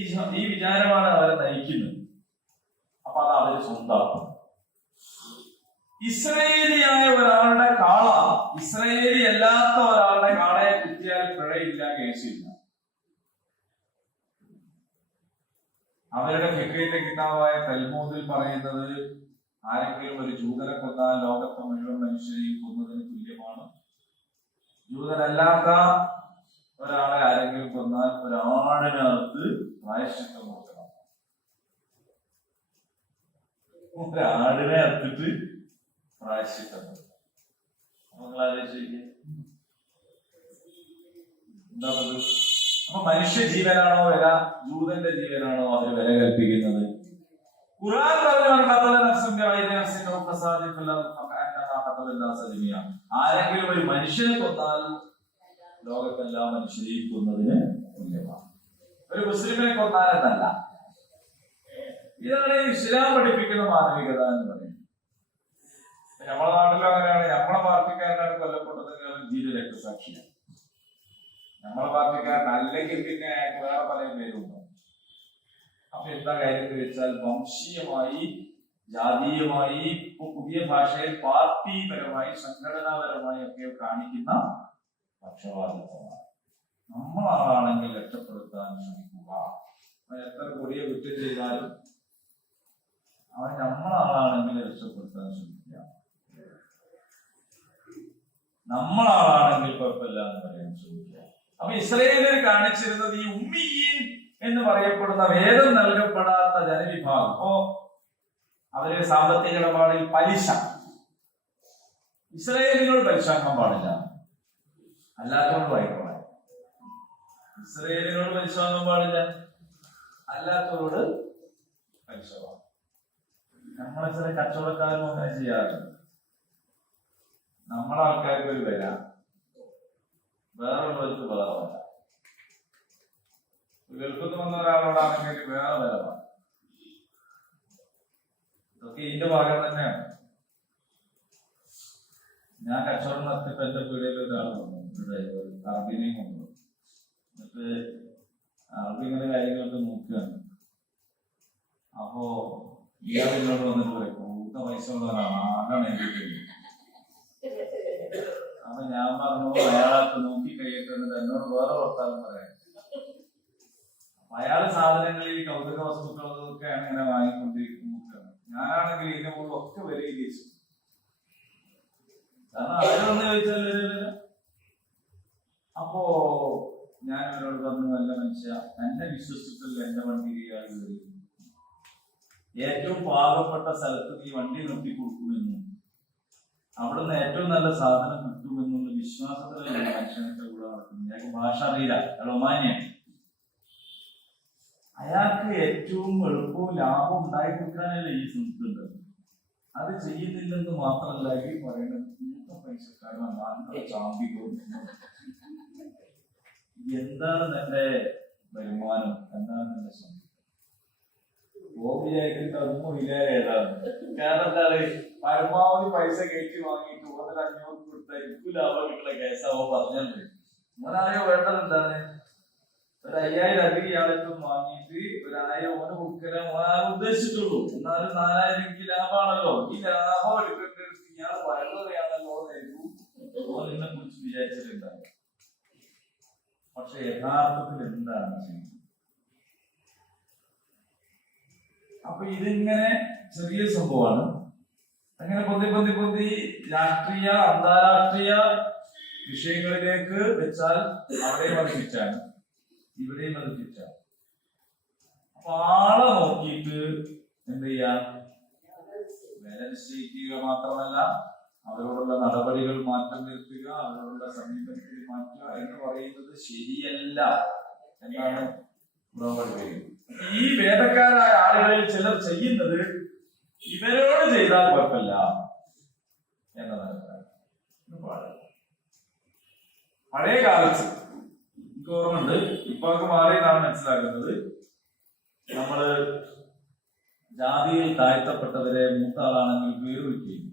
വിചാരമാണ് അവരെ നയിക്കുന്നത്. അപ്പൊ അത് അവര് സ്വന്തമാക്കും. ഇസ്രായേലിയായ ഒരാളുടെ കാള ഇസ്രായേലി അല്ലാത്ത ഒരാളുടെ കാളയെ കുത്തിയാൽ പിഴയില്ല, കേസില്ല. അവരുടെ ഫിഖിന്റെ കിതാബായ തൽമൂദിൽ പറയുന്നത് ആരെങ്കിലും ഒരു ജൂതനെ കൊന്നാൽ ലോകത്തെ മുഴുവൻ മനുഷ്യരെയും കൊന്നതിന് തുല്യമാണ്. ജൂതനല്ലാത്ത ഒരാളെ ആരെങ്കിലും കൊന്നാൽ ഒരാടിനകത്ത് പ്രായശ്ചിത്തം കൊടുക്കണം. ഒരാടിനെ അറുത്തിട്ട് പ്രായശ്ചിത്തം കൊടുക്കണം. നിങ്ങൾ ആലോചിച്ചിരിക്കുക എന്താ? അപ്പൊ മനുഷ്യ ജീവനാണോ വില, ജൂതന്റെ ജീവനാണോ അവർ വില കൽപ്പിക്കുന്നത്? ഖുർആൻ പറഞ്ഞു, ആരെങ്കിലും ഒരു മനുഷ്യനെ കൊന്നാൽ ലോകത്തെല്ലാ മനുഷ്യരെയും കൊന്നതിന് തുല്യമാണ്. ഒരു മുസ്ലിമിനെ കൊന്നാൽ എന്നല്ല. ഇതാണ് ഇസ്ലാം പഠിപ്പിക്കുന്ന മാനവികത എന്ന് പറയുന്നത്. നമ്മളെ നാട്ടിലും അങ്ങനെയാണ്. നമ്മളെ പാർട്ടിക്കാരനാണ് കൊല്ലപ്പെട്ടത്, ജീവ രക്തസാക്ഷിയാണ്. നമ്മളെ പാർട്ടിക്കാരൻ അല്ലെങ്കിൽ പിന്നെ വേറെ പല പേരുണ്ടോ. അപ്പൊ എന്താ കാര്യം വെച്ചാൽ വംശീയമായി, ജാതീയമായി, ഇപ്പൊ പുതിയ ഭാഷയിൽ പാർട്ടിപരമായി, സംഘടനാപരമായി ഒക്കെ കാണിക്കുന്ന പക്ഷപാതിത്വമാണ്. നമ്മളാണെങ്കിൽ രക്ഷപ്പെടുത്താൻ ശ്രമിക്കുക. എത്ര കൊടിയ കുറ്റം ചെയ്താലും അവൻ നമ്മളാളാണെങ്കിൽ രക്ഷപ്പെടുത്താൻ ശ്രമിക്കുക. നമ്മളാളാണെങ്കിൽ കുഴപ്പമില്ല എന്ന് പറയാൻ ശ്രമിക്കുക. അപ്പൊ ഇസ്രായേലിൽ കാണിച്ചിരുന്നത് ഈ ഉമ്മീൻ എന്ന് പറയപ്പെടുന്ന വേദം നൽകപ്പെടാത്ത ജനവിഭാഗം. അപ്പോ അവര് സാമ്പത്തിക ഇടപാടിൽ പലിശ, ഇസ്രായേലിനോട് പലിശ വാങ്ങാൻ പാടില്ല, അല്ലാത്തവരോട് വാങ്ങിക്കോളാം. ഇസ്രായേലിനോട് പലിശ വാങ്ങാൻ പാടില്ല, അല്ലാത്തവരോട് പലിശ വാങ്ങാം. നമ്മളെ ചില കച്ചവടക്കാരും അങ്ങനെ ചെയ്യാറുണ്ട്. നമ്മളെ ആൾക്കാർക്ക് ഒരു വില, വേറുള്ളവർക്ക് വേറെ വില. ഗൾഫിൽ നിന്ന് വന്ന ഒരാളോടാണെങ്കിൽ വേറെ വില വേണം. ഇതൊക്കെ ഇതിന്റെ ഭാഗം തന്നെയാണ്. ഞാൻ കച്ചവടം നടത്തിയപ്പോ എന്റെ പീടികയിൽ ഒരാൾ വന്നു, അറബിനെയും കൊണ്ടു. എന്നിട്ട് അറബി ഇങ്ങനെ കാര്യങ്ങളൊക്കെ നോക്കുകയാണ്. അപ്പോ ഇയാൾ എന്നോട് വന്നിട്ട് പറയും, കൂട്ട പൈസ ഉള്ളവരാണ്, ആകാണ് എനിക്ക്. അപ്പൊ ഞാൻ പറഞ്ഞു, അയാളൊക്കെ നോക്കി കഴിയിട്ടുണ്ട്, എന്നോട് വേറെ വർത്താനം പറയാൻ. അയാള് സാധനങ്ങളിൽ കൗതുക വസ്തുക്കളൊക്കെയാണ് ഇങ്ങനെ വാങ്ങിക്കൊണ്ടിരിക്കുന്നത്. ഞാനാണെങ്കിൽ ഇതിന്റെ മുകളിൽ ഒക്കെ വില ചോദിച്ചു. കാരണം ആരൊന്ന് ചോദിച്ചാൽ. അപ്പോ ഞാൻ അവരോട് പറഞ്ഞു, നല്ല മനുഷ്യ, എന്നെ വിശ്വസിച്ചിട്ടില്ല എന്റെ വണ്ടി കൈകാര്യം വരും. ഏറ്റവും പാകപ്പെട്ട സ്ഥലത്ത് നീ വണ്ടി നിർത്തി കൊടുക്കുമെന്നും അവിടുന്ന് ഏറ്റവും നല്ല സാധനം കിട്ടുമെന്നുള്ള വിശ്വാസത്തിലല്ല മനുഷ്യന്റെ കൂടെ നടക്കുന്നത്. അയാൾക്ക് ഭാഷ അറിയില്ല, റൊമാനിയാണ്. അയാൾക്ക് ഏറ്റവും എളുപ്പവും ലാഭം ഉണ്ടായി കൊടുക്കാനല്ലേ ഈ സംസ്കൃതം. അത് ചെയ്യുന്നില്ലെന്ന് മാത്രമല്ല ഈ പറയുന്നത് പൈസക്കാരൻ ചാമ്പിക്കും. എന്താണ് നിന്റെ വരുമാനം, എന്താണ് നിന്റെ സ്വന്തം ഗോപിയായിട്ട് അതൊന്നും ഇല്ലേതാണ്. കാരണം എന്താണ്, പരമാവധി പൈസ കയറ്റി വാങ്ങിയിട്ട് 500 കൊടുത്താൽ എനിക്ക് ലാഭം കിട്ടുന്ന കേസാവോ പറഞ്ഞത്. മോനായോ വേണ്ടത് എന്താണ്, ഒരു 5000 അധികം ഇയാളെത്തും വാങ്ങിയിട്ട് 1000 ഓന് കൊടുക്കല ഉദ്ദേശിച്ചിട്ടുള്ളൂ. എന്നാലും 4000 എനിക്ക് ലാഭമാണല്ലോ. ഈ ലാഭം എടുക്കേണ്ടത് ഇയാൾ വളരെയാണല്ലോ എന്നെ കുറിച്ച് വിചാരിച്ചിട്ടുണ്ടാവും. പക്ഷെ യഥാർത്ഥത്തിൽ എന്താണ് ചെയ്യുന്നത്? അപ്പൊ ഇതിങ്ങനെ ചെറിയ സംഭവമാണ്. അങ്ങനെ പൊന്തി രാഷ്ട്രീയ അന്താരാഷ്ട്രീയ വിഷയങ്ങളിലേക്ക് വെച്ചാൽ അവിടെയും അത് തിരിച്ചാണ്, ഇവിടെയും അത് തിരിച്ചാണ്. അപ്പൊ ആളെ നോക്കിയിട്ട് എന്ത് ചെയ്യാം, വില നിശ്ചയിക്കുക മാത്രമല്ല അവരോടുള്ള നടപടികൾ മാറ്റം വരുത്തുക, അവരോടുള്ള സമീപനത്തിൽ മാറ്റുക എന്ന് പറയുന്നത് ശരിയല്ല എന്നാണ് പറയുന്നത്. ഈ വേദക്കാരായ ആളുകളിൽ ചിലർ ചെയ്യുന്നത് ഇവരോട് ചെയ്താൽ കുഴപ്പമില്ല എന്നതാണ്. പഴയ കാലത്ത് എനിക്ക് ഓർമ്മയുണ്ട്, ഇപ്പൊ ഒക്കെ മാറി എന്നാണ് മനസ്സിലാക്കുന്നത്. നമ്മള് ജാതിയിൽ താഴ്ത്തപ്പെട്ടവരെ മൂത്ത ആളാണെങ്കിൽ പേര് വിളിക്കുകയും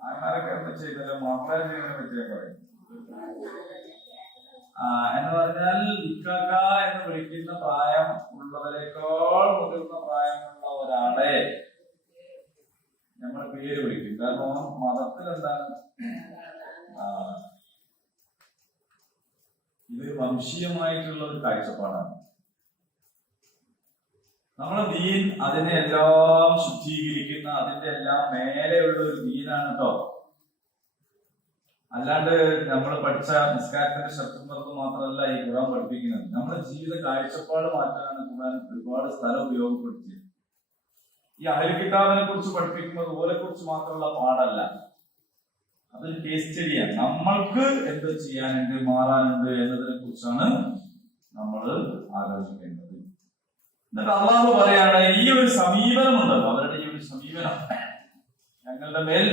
ആൾക്കാരൊക്കെ എന്താ ചെയ്താൽ മാപ്പിള ചെയ്യുന്നതിനെ പറ്റിയാ പറയും. എന്ന് പറഞ്ഞാൽ ഇക്കാക്ക എന്ന് വിളിക്കുന്ന പ്രായം ഉള്ളവരെക്കാൾ മുതിർന്ന പ്രായമുള്ള ഒരാളെ നമ്മൾ പേര് വിളിക്കും. കാരണം മതത്തിൽ എന്താണ്, ഇത് വംശീയമായിട്ടുള്ള ഒരു കാഴ്ചപ്പാടാണ്. നമ്മളെ ദീൻ അതിനെ എല്ലാം ശുദ്ധീകരിക്കുന്ന, അതിന്റെ എല്ലാം മേലെയുള്ള ഒരു ദീനാണ് കേട്ടോ. അല്ലാണ്ട് നമ്മൾ പഠിച്ച നിസ്കാരത്തിന്റെ ശബ്ദം മാത്രമല്ല ഈ ഖുർആൻ പഠിപ്പിക്കുന്നത്. നമ്മുടെ ജീവിത കാഴ്ചപ്പാട് മാറ്റാനാണ് ഖുർആൻ ഒരുപാട് സ്ഥലം ഉപയോഗപ്പെടുത്തിയത്. ഈ അഹ്ലുൽ കിതാബിനെ കുറിച്ച് പഠിപ്പിക്കുന്നത് ഓലെ കുറിച്ച് മാത്രമുള്ള പാടല്ല, അതൊരു കേസ് സ്റ്റഡിയാണ്. നമ്മൾക്ക് എന്ത് ചെയ്യാനുണ്ട്, മാറാനുണ്ട് എന്നതിനെ കുറിച്ചാണ് നമ്മൾ ആലോചിക്കേണ്ടത്. എന്നിട്ട് അള്ളാഹു പറയാണ്, ഈ ഒരു സമീപനമുണ്ടല്ലോ, അവരുടെ ഈ ഒരു സമീപനം ഞങ്ങളുടെ മേൽ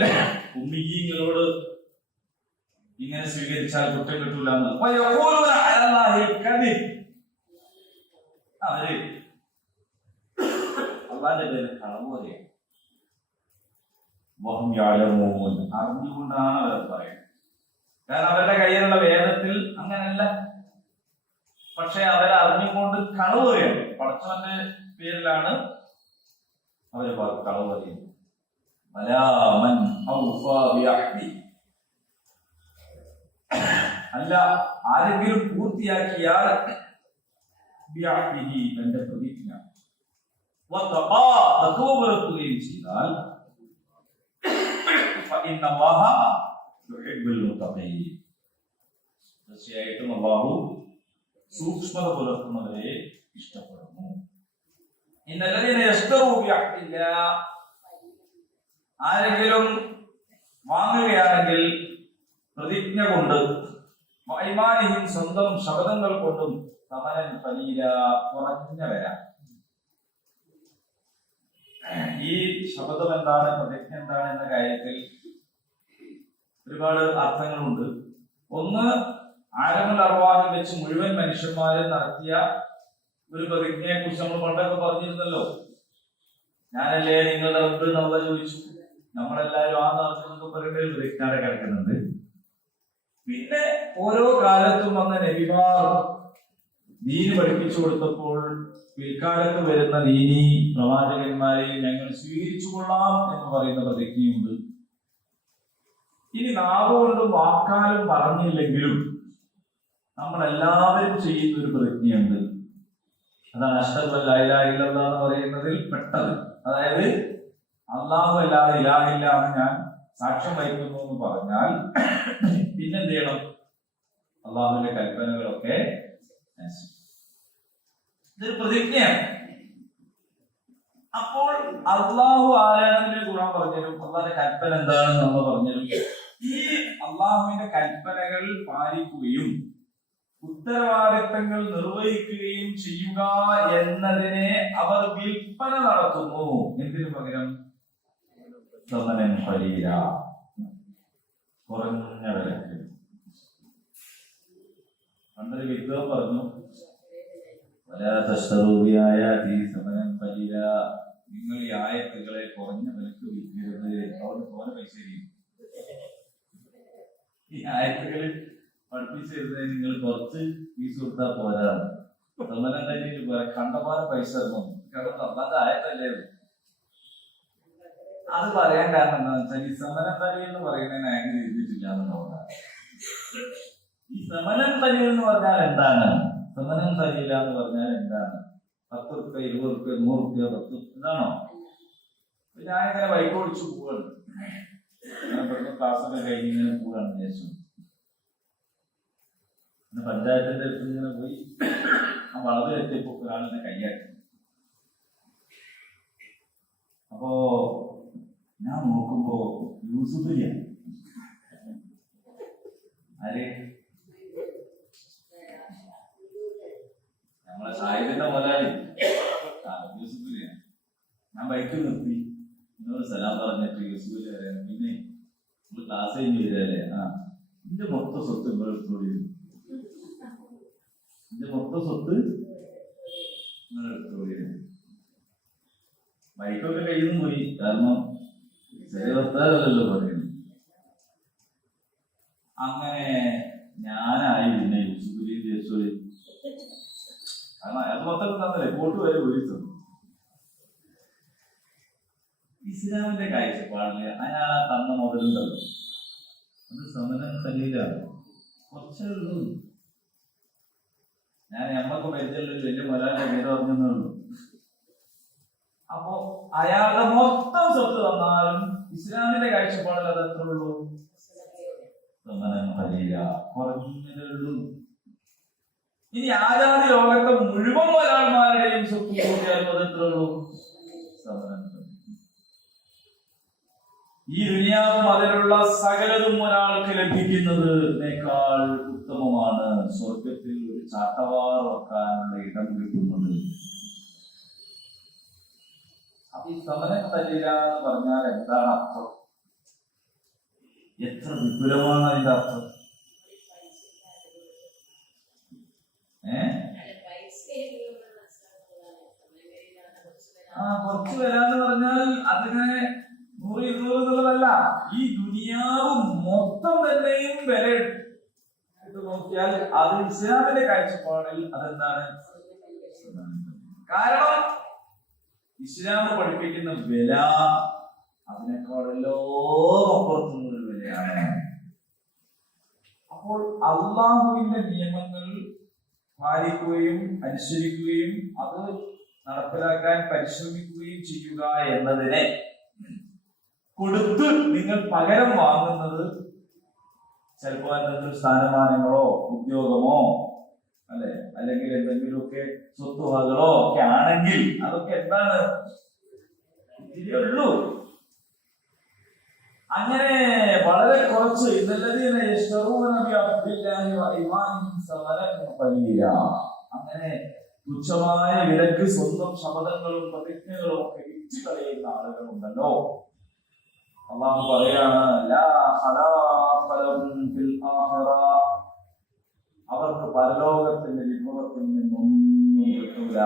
ഉമ്മിയീങ്ങളോട് ഇങ്ങനെ സ്വീകരിച്ചാൽ കുറ്റം കിട്ടൂല എന്നത്. അവര് അള്ളാന്റെ പേര് കളവ് പറയാം. അറിഞ്ഞുകൊണ്ടാണ് അവർ പറയുന്നത്. കാരണം അവരുടെ കയ്യിലുള്ള വേദത്തിൽ അങ്ങനല്ല. പക്ഷെ അവരറിഞ്ഞുകൊണ്ട് കളവ് പറയാണ്. പടച്ചവന്റെ പേരിലാണ് അവര് കളവ് പറയുന്നത്. അല്ല, ആരെങ്കിലും പൂർത്തിയാക്കിയാൽ തന്റെ പ്രതിജ്ഞ പുലർത്തുകയും ചെയ്താൽ തീർച്ചയായിട്ടും അല്ലാഹു സൂക്ഷ്മത പുലർത്തുന്നവരെ ഇഷ്ടപ്പെടുന്നു. ആരെങ്കിലും വാങ്ങുകയാണെങ്കിൽ പ്രതിജ്ഞ കൊണ്ട് സ്വന്തം ശബ്ദങ്ങൾ കൊണ്ടും സമനൻ പലീല കുറഞ്ഞ വരാം. ഈ ശബ്ദം എന്താണ്, പ്രതിജ്ഞ എന്താണ് എന്ന കാര്യത്തിൽ ഒരുപാട് അർത്ഥങ്ങളുണ്ട്. ഒന്ന്, ആരങ്ങൾ അർവാഹിൽ വെച്ച് മുഴുവൻ മനുഷ്യന്മാരും നടത്തിയ ഒരു പ്രതിജ്ഞയെ കുറിച്ച് നമ്മൾ പണ്ടൊക്കെ പറഞ്ഞിരുന്നല്ലോ. ഞാനല്ലേ നിങ്ങളുടെ റബ്ബ് എന്നുള്ള ചോദിച്ചു, നമ്മളെല്ലാരും ആ നടത്തുന്നൊക്കെ പറയുന്ന ഒരു പ്രതിജ്ഞാടെ കിടക്കുന്നുണ്ട്. പിന്നെ ഓരോ കാലത്തും വന്ന നബിമാർ ദീന് പഠിപ്പിച്ചു കൊടുത്തപ്പോൾ പിൽക്കാലത്ത് വരുന്ന ദീനി പ്രവാചകന്മാരെ ഞങ്ങൾ സ്വീകരിച്ചു കൊള്ളാം എന്ന് പറയുന്ന പ്രതിജ്ഞയുണ്ട്. ഇനി നാവുകൊണ്ടും വാക്കാലും പറഞ്ഞില്ലെങ്കിലും നമ്മൾ എല്ലാവരും ചെയ്യുന്ന ഒരു പ്രതിജ്ഞയുണ്ട്. അതാണ് അഷ്ഹദു അല്ലാ ഇലാഹ ഇല്ലല്ലാഹ് എന്ന് പറയുന്നതിൽ പെട്ടത്. അതായത് അല്ലാഹു അല്ലാതെ ഇലാഹില്ല എന്ന് ഞാൻ സാക്ഷ്യം വഹിക്കുന്നു എന്ന് പറഞ്ഞാൽ പിന്നെന്ത് ചെയ്യണം? അള്ളാഹുവിന്റെ കൽപ്പനകളൊക്കെ ഇതൊരു പ്രതിജ്ഞയാണ്. അപ്പോൾ അള്ളാഹു ആരാണെന്ന് ഖുർആൻ പറഞ്ഞുതരും, അള്ളാഹിന്റെ കൽപ്പന എന്താണെന്ന് നമ്മൾ പറഞ്ഞുതരും. ഈ അള്ളാഹുവിന്റെ കൽപ്പനകൾ പാലിക്കുകയും ഉത്തരവാദിത്തങ്ങൾ നിർവഹിക്കുകയും ചെയ്യുക എന്നതിനെ അവർ വിൽപ്പന നടത്തുന്നു. എന്തിനു പകരം? സമനൻ ഖലീല, കുറഞ്ഞ വിലക്ക്. പണ്ടൊരു വിദ്വാൻ പറഞ്ഞു, സമനൻ ഖലീല, നിങ്ങൾ ഈ ആയത്തുകളെ കുറഞ്ഞ വിലക്ക് വിൽക്കരുത്, അവിടെ പോലെ പൈസ ചെയ്യും. ഈ ആയത്തുകളിൽ പഠിപ്പിച്ചിരുന്നത് നിങ്ങൾ കുറച്ച് ഫീസ് കൊടുത്താൽ പോരാ, സമനം കഴിഞ്ഞിട്ട് പോരാ, കണ്ടമാന പൈസ തരണം. കാരണം അള്ളാന്റെ ആയത്തല്ലേ അത് പറയാൻ കാരണം എന്താണെന്ന് വെച്ചാൽ ഈ സമനം തലി എന്ന് പറയുന്നതിന് ആംഗിൾ എഴുതിയിട്ടില്ല എന്നുള്ളതാണ്. ഈ സമനം തലി എന്ന് പറഞ്ഞാൽ എന്താണ്? സമനം തലിയില്ല എന്ന് പറഞ്ഞാൽ എന്താണ്? 10 റുപ്യ 20 റുപ്യ 100 റുപ്യ 10 ഇതാണോ? ഞാനിങ്ങനെ ബൈക്ക് ഓടിച്ചു പോവാണ്, ക്ലാസ്സൊക്കെ കഴിഞ്ഞ് ഇങ്ങനെ പോവാണ് വിചാരിച്ചു. പഞ്ചായത്തിന്റെ അടുത്ത് ഇങ്ങനെ പോയി ആ വളവിലെത്തിയപ്പോ ഒരാളിനെ കൈയാക്കി. അപ്പോ ഞാൻ നോക്കുമ്പോ യൂസുഫിയാണ്. ആര്? നമ്മളെ സാഹിബിന്റെ മുതലാളി യൂസുഫിയാണ്. ഞാൻ ബൈക്ക് നിർത്തി, എന്നോട് സലാം പറഞ്ഞിട്ട് യൂസുഫിൽ വരാൻ. പിന്നെ ക്ലാസ് കഴിഞ്ഞ് വരികയല്ലേ, എന്റെ മൊത്തം സ്വത്ത് നിങ്ങൾ എടുത്തോളി, എന്റെ മൊത്തം സ്വത്ത് നിങ്ങൾ എടുത്തോളി. ബൈക്കൊക്കെ കയ്യിൽ നിന്ന് പോയി, കാരണം ചെറിയ വർത്താനല്ലോ പറയുന്നത്. അങ്ങനെ ഞാനായി പിന്നെ യൂസുഫിലി ദേശോളി, കാരണം അയാൾ മൊത്തം തന്നല്ലേ, കോട്ട് വരെ ഒഴിച്ചു. ഇസ്ലാമിന്റെ കാഴ്ചപ്പാടില് അയാൾ ആ തന്ന മുതലുണ്ടല്ലോ, അത് സമനം ഖലീലാണ്, കുറച്ചേ ഉള്ളൂ. ഞാൻ നമ്മക്ക് പരിചയമുള്ള വലിയ മലയാളം പേര് പറഞ്ഞേ ഉള്ളൂ. അപ്പോ അയാളുടെ മൊത്തം സ്വത്ത് തന്നാലും ഇസ്ലാമിന്റെ കാഴ്ചപ്പാടിൽ അത് എത്ര ഉള്ളൂ? സമനം ഖലീല, കുറഞ്ഞതേ ഉള്ളൂ. ഇനി ആരാധി ലോകത്തെ മുഴുവൻ ഒരാൾമാരുടെയും സ്വത്ത് കൂട്ടിയാലും അത് എത്ര ഉള്ളൂ? സമനം. ഈ ദുനിയാവും അതിലുള്ള സകലതും ഒരാൾക്ക് ലഭിക്കുന്നതിനേക്കാൾ ഉത്തമമാണ് സ്വർഗത്തിൽ ഒരു ചാട്ടവാർ വെക്കാനുള്ള ഇടം കിട്ടുന്നത്. അപ്പൊ ഈ സമനം തരില്ല എന്ന് പറഞ്ഞാൽ എന്താണ് അർത്ഥം? എത്ര വിപുലമാണ് അതിന്റെ അർത്ഥം? കുറച്ച് വരാന്ന് പറഞ്ഞാൽ അതിനെ 100 200 എന്നുള്ളതല്ല, ഈ ദുനിയാവ് മൊത്തം തന്നെയും വില ഇട്ട് നോക്കിയാൽ അത് ഇസ്ലാമിന്റെ കാഴ്ചപ്പാടിൽ അതെന്താണ്? കാരണം ഇസ്ലാം പഠിപ്പിക്കുന്ന വില അതിനേക്കാളെല്ലോ അപ്പുറത്തുനിന്നൊരു വിലയാണ്. അപ്പൊ അപ്പോൾ അള്ളാഹുവിന്റെ നിയമങ്ങൾ പാലിക്കുകയും അനുസരിക്കുകയും അത് നടപ്പിലാക്കാൻ പരിശ്രമിക്കുകയും ചെയ്യുക എന്നതിനെ കൊടുത്ത് നിങ്ങൾ പകരം വാങ്ങുന്നത് ചിലപ്പോൾ എന്തെങ്കിലും സ്ഥാനമാനങ്ങളോ ഉദ്യോഗമോ അല്ലെ, അല്ലെങ്കിൽ എന്തെങ്കിലുമൊക്കെ സ്വത്തുവകളോ ഒക്കെ ആണെങ്കിൽ അതൊക്കെ എന്താണ് ഇതേ ഉള്ളൂ. അങ്ങനെ വളരെ കുറച്ച് അങ്ങനെ തുച്ഛമായ വിലക്ക് സ്വന്തം ശബ്ദങ്ങളും പ്രതിജ്ഞകളും ഒക്കെ വിറ്റ് കളയുന്ന ആളുകളുണ്ടല്ലോ. അള്ളാഹു പറയാണ് അവർക്ക് പരലോകത്തിന്റെ വിഭവത്തിൽ നിന്നൊന്നും കിട്ടൂല.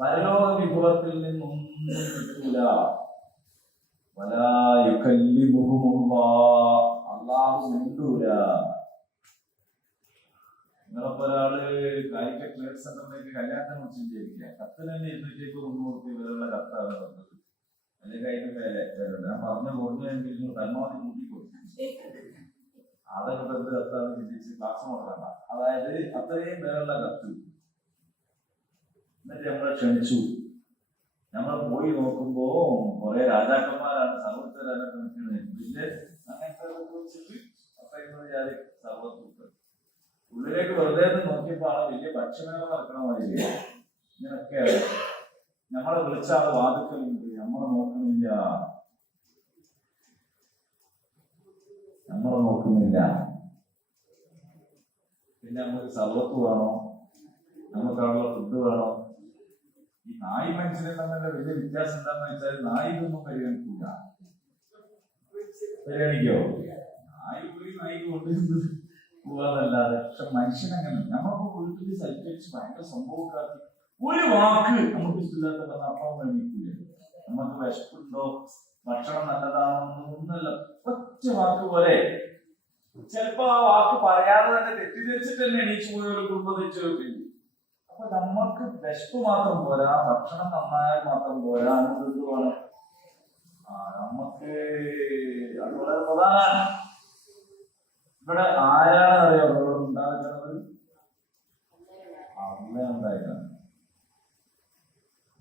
പരലോക വിഭവത്തിൽ നിന്നൊന്നും കിട്ടൂല. അള്ളാഹു മിണ്ടൂല. നിങ്ങളപ്പോ ഒരാള് കാലിക്കറ്റ് ട്രേഡ് സെന്ററിലേക്ക് കല്യാണത്തിന് കുറിച്ച് വിചാരിക്കുക, കത്തിന് തന്നെ 230 വിലയുള്ള കത്താണ് വന്നത്. അല്ലെങ്കിൽ അതിന്റെ പേരുണ്ട്. ഞാൻ പറഞ്ഞു കൊടുക്കുകയാണെങ്കിൽ നിങ്ങൾ പരമാവധി കൂട്ടിക്കൊടുക്കും. അതൊക്കെ എന്ത് കത്താണ് ചിന്തിച്ച് ക്ലാസ് നോക്കണ്ട. അതായത് അത്രയും പേരുള്ള കത്ത്. എന്നിട്ട് നമ്മളെ ക്ഷണിച്ചു. നമ്മൾ പോയി നോക്കുമ്പോ കുറെ രാജാക്കന്മാരാണ്, സർവത്തരാണ് നിൽക്കുന്നത്. പിന്നെ അങ്ങനത്തെ വെച്ചിട്ട് അത്രയും സർവത്ത് ഉള്ളിലേക്ക് വെറുതെ നോക്കിയപ്പോ ആണ് വലിയ ഭക്ഷണങ്ങൾ നടക്കണമായില്ല. ഇങ്ങനൊക്കെയാണ് നമ്മളെ വിളിച്ച ആള് വാതിക്കലുണ്ട്, നമ്മളെ നോക്കുന്നില്ല. പിന്നെ നമുക്ക് സർവത്ത് വേണോ, നമുക്കവിടെ ഫുഡ് വേണോ? ഈ നായി മനുഷ്യനെ തമ്മിലുള്ള വലിയ വ്യത്യാസം എന്താണെന്ന് വെച്ചാൽ നായിക്കൊന്നും പരിഗണിക്കില്ല. പരിഗണിക്കോ? നായി പോയി നായിക്ക് കൊണ്ടുവരുന്നത് പോവാന്നല്ലാതെ. പക്ഷെ മനുഷ്യനങ്ങനെ നമ്മളിപ്പോ വീട്ടിൽ സൽക്കരിച്ച് ഭയങ്കര സംഭവക്കാക്കി ഒരു വാക്ക് നമുക്ക് ഇഷ്ടമില്ലാത്ത അപ്പം വേണിക്കൂലേ? നമുക്ക് വിശപ്പുണ്ടോ, ഭക്ഷണം നല്ലതാണോ ഒന്നല്ല, ഒറ്റ വാക്ക് പോലെ. ചിലപ്പോ ആ വാക്ക് പറയാതെ തന്നെ തെറ്റിദ്ധരിച്ചിട്ട് തന്നെ എണീച്ചു പോയ ഒരു കുടുംബം തെറ്റില്ല. അപ്പൊ നമ്മൾക്ക് വിശപ്പ് മാത്രം പോരാ, ഭക്ഷണം നന്നായാൽ മാത്രം പോരാ, എന്ത് വേണം? നമുക്ക് അത് വളരെ പ്രധാനമാണ്. ഇവിടെ ആരാണ് അറിയോ ഉണ്ടാകുന്നത്? അമ്മ ഉണ്ടായിട്ടാണ്.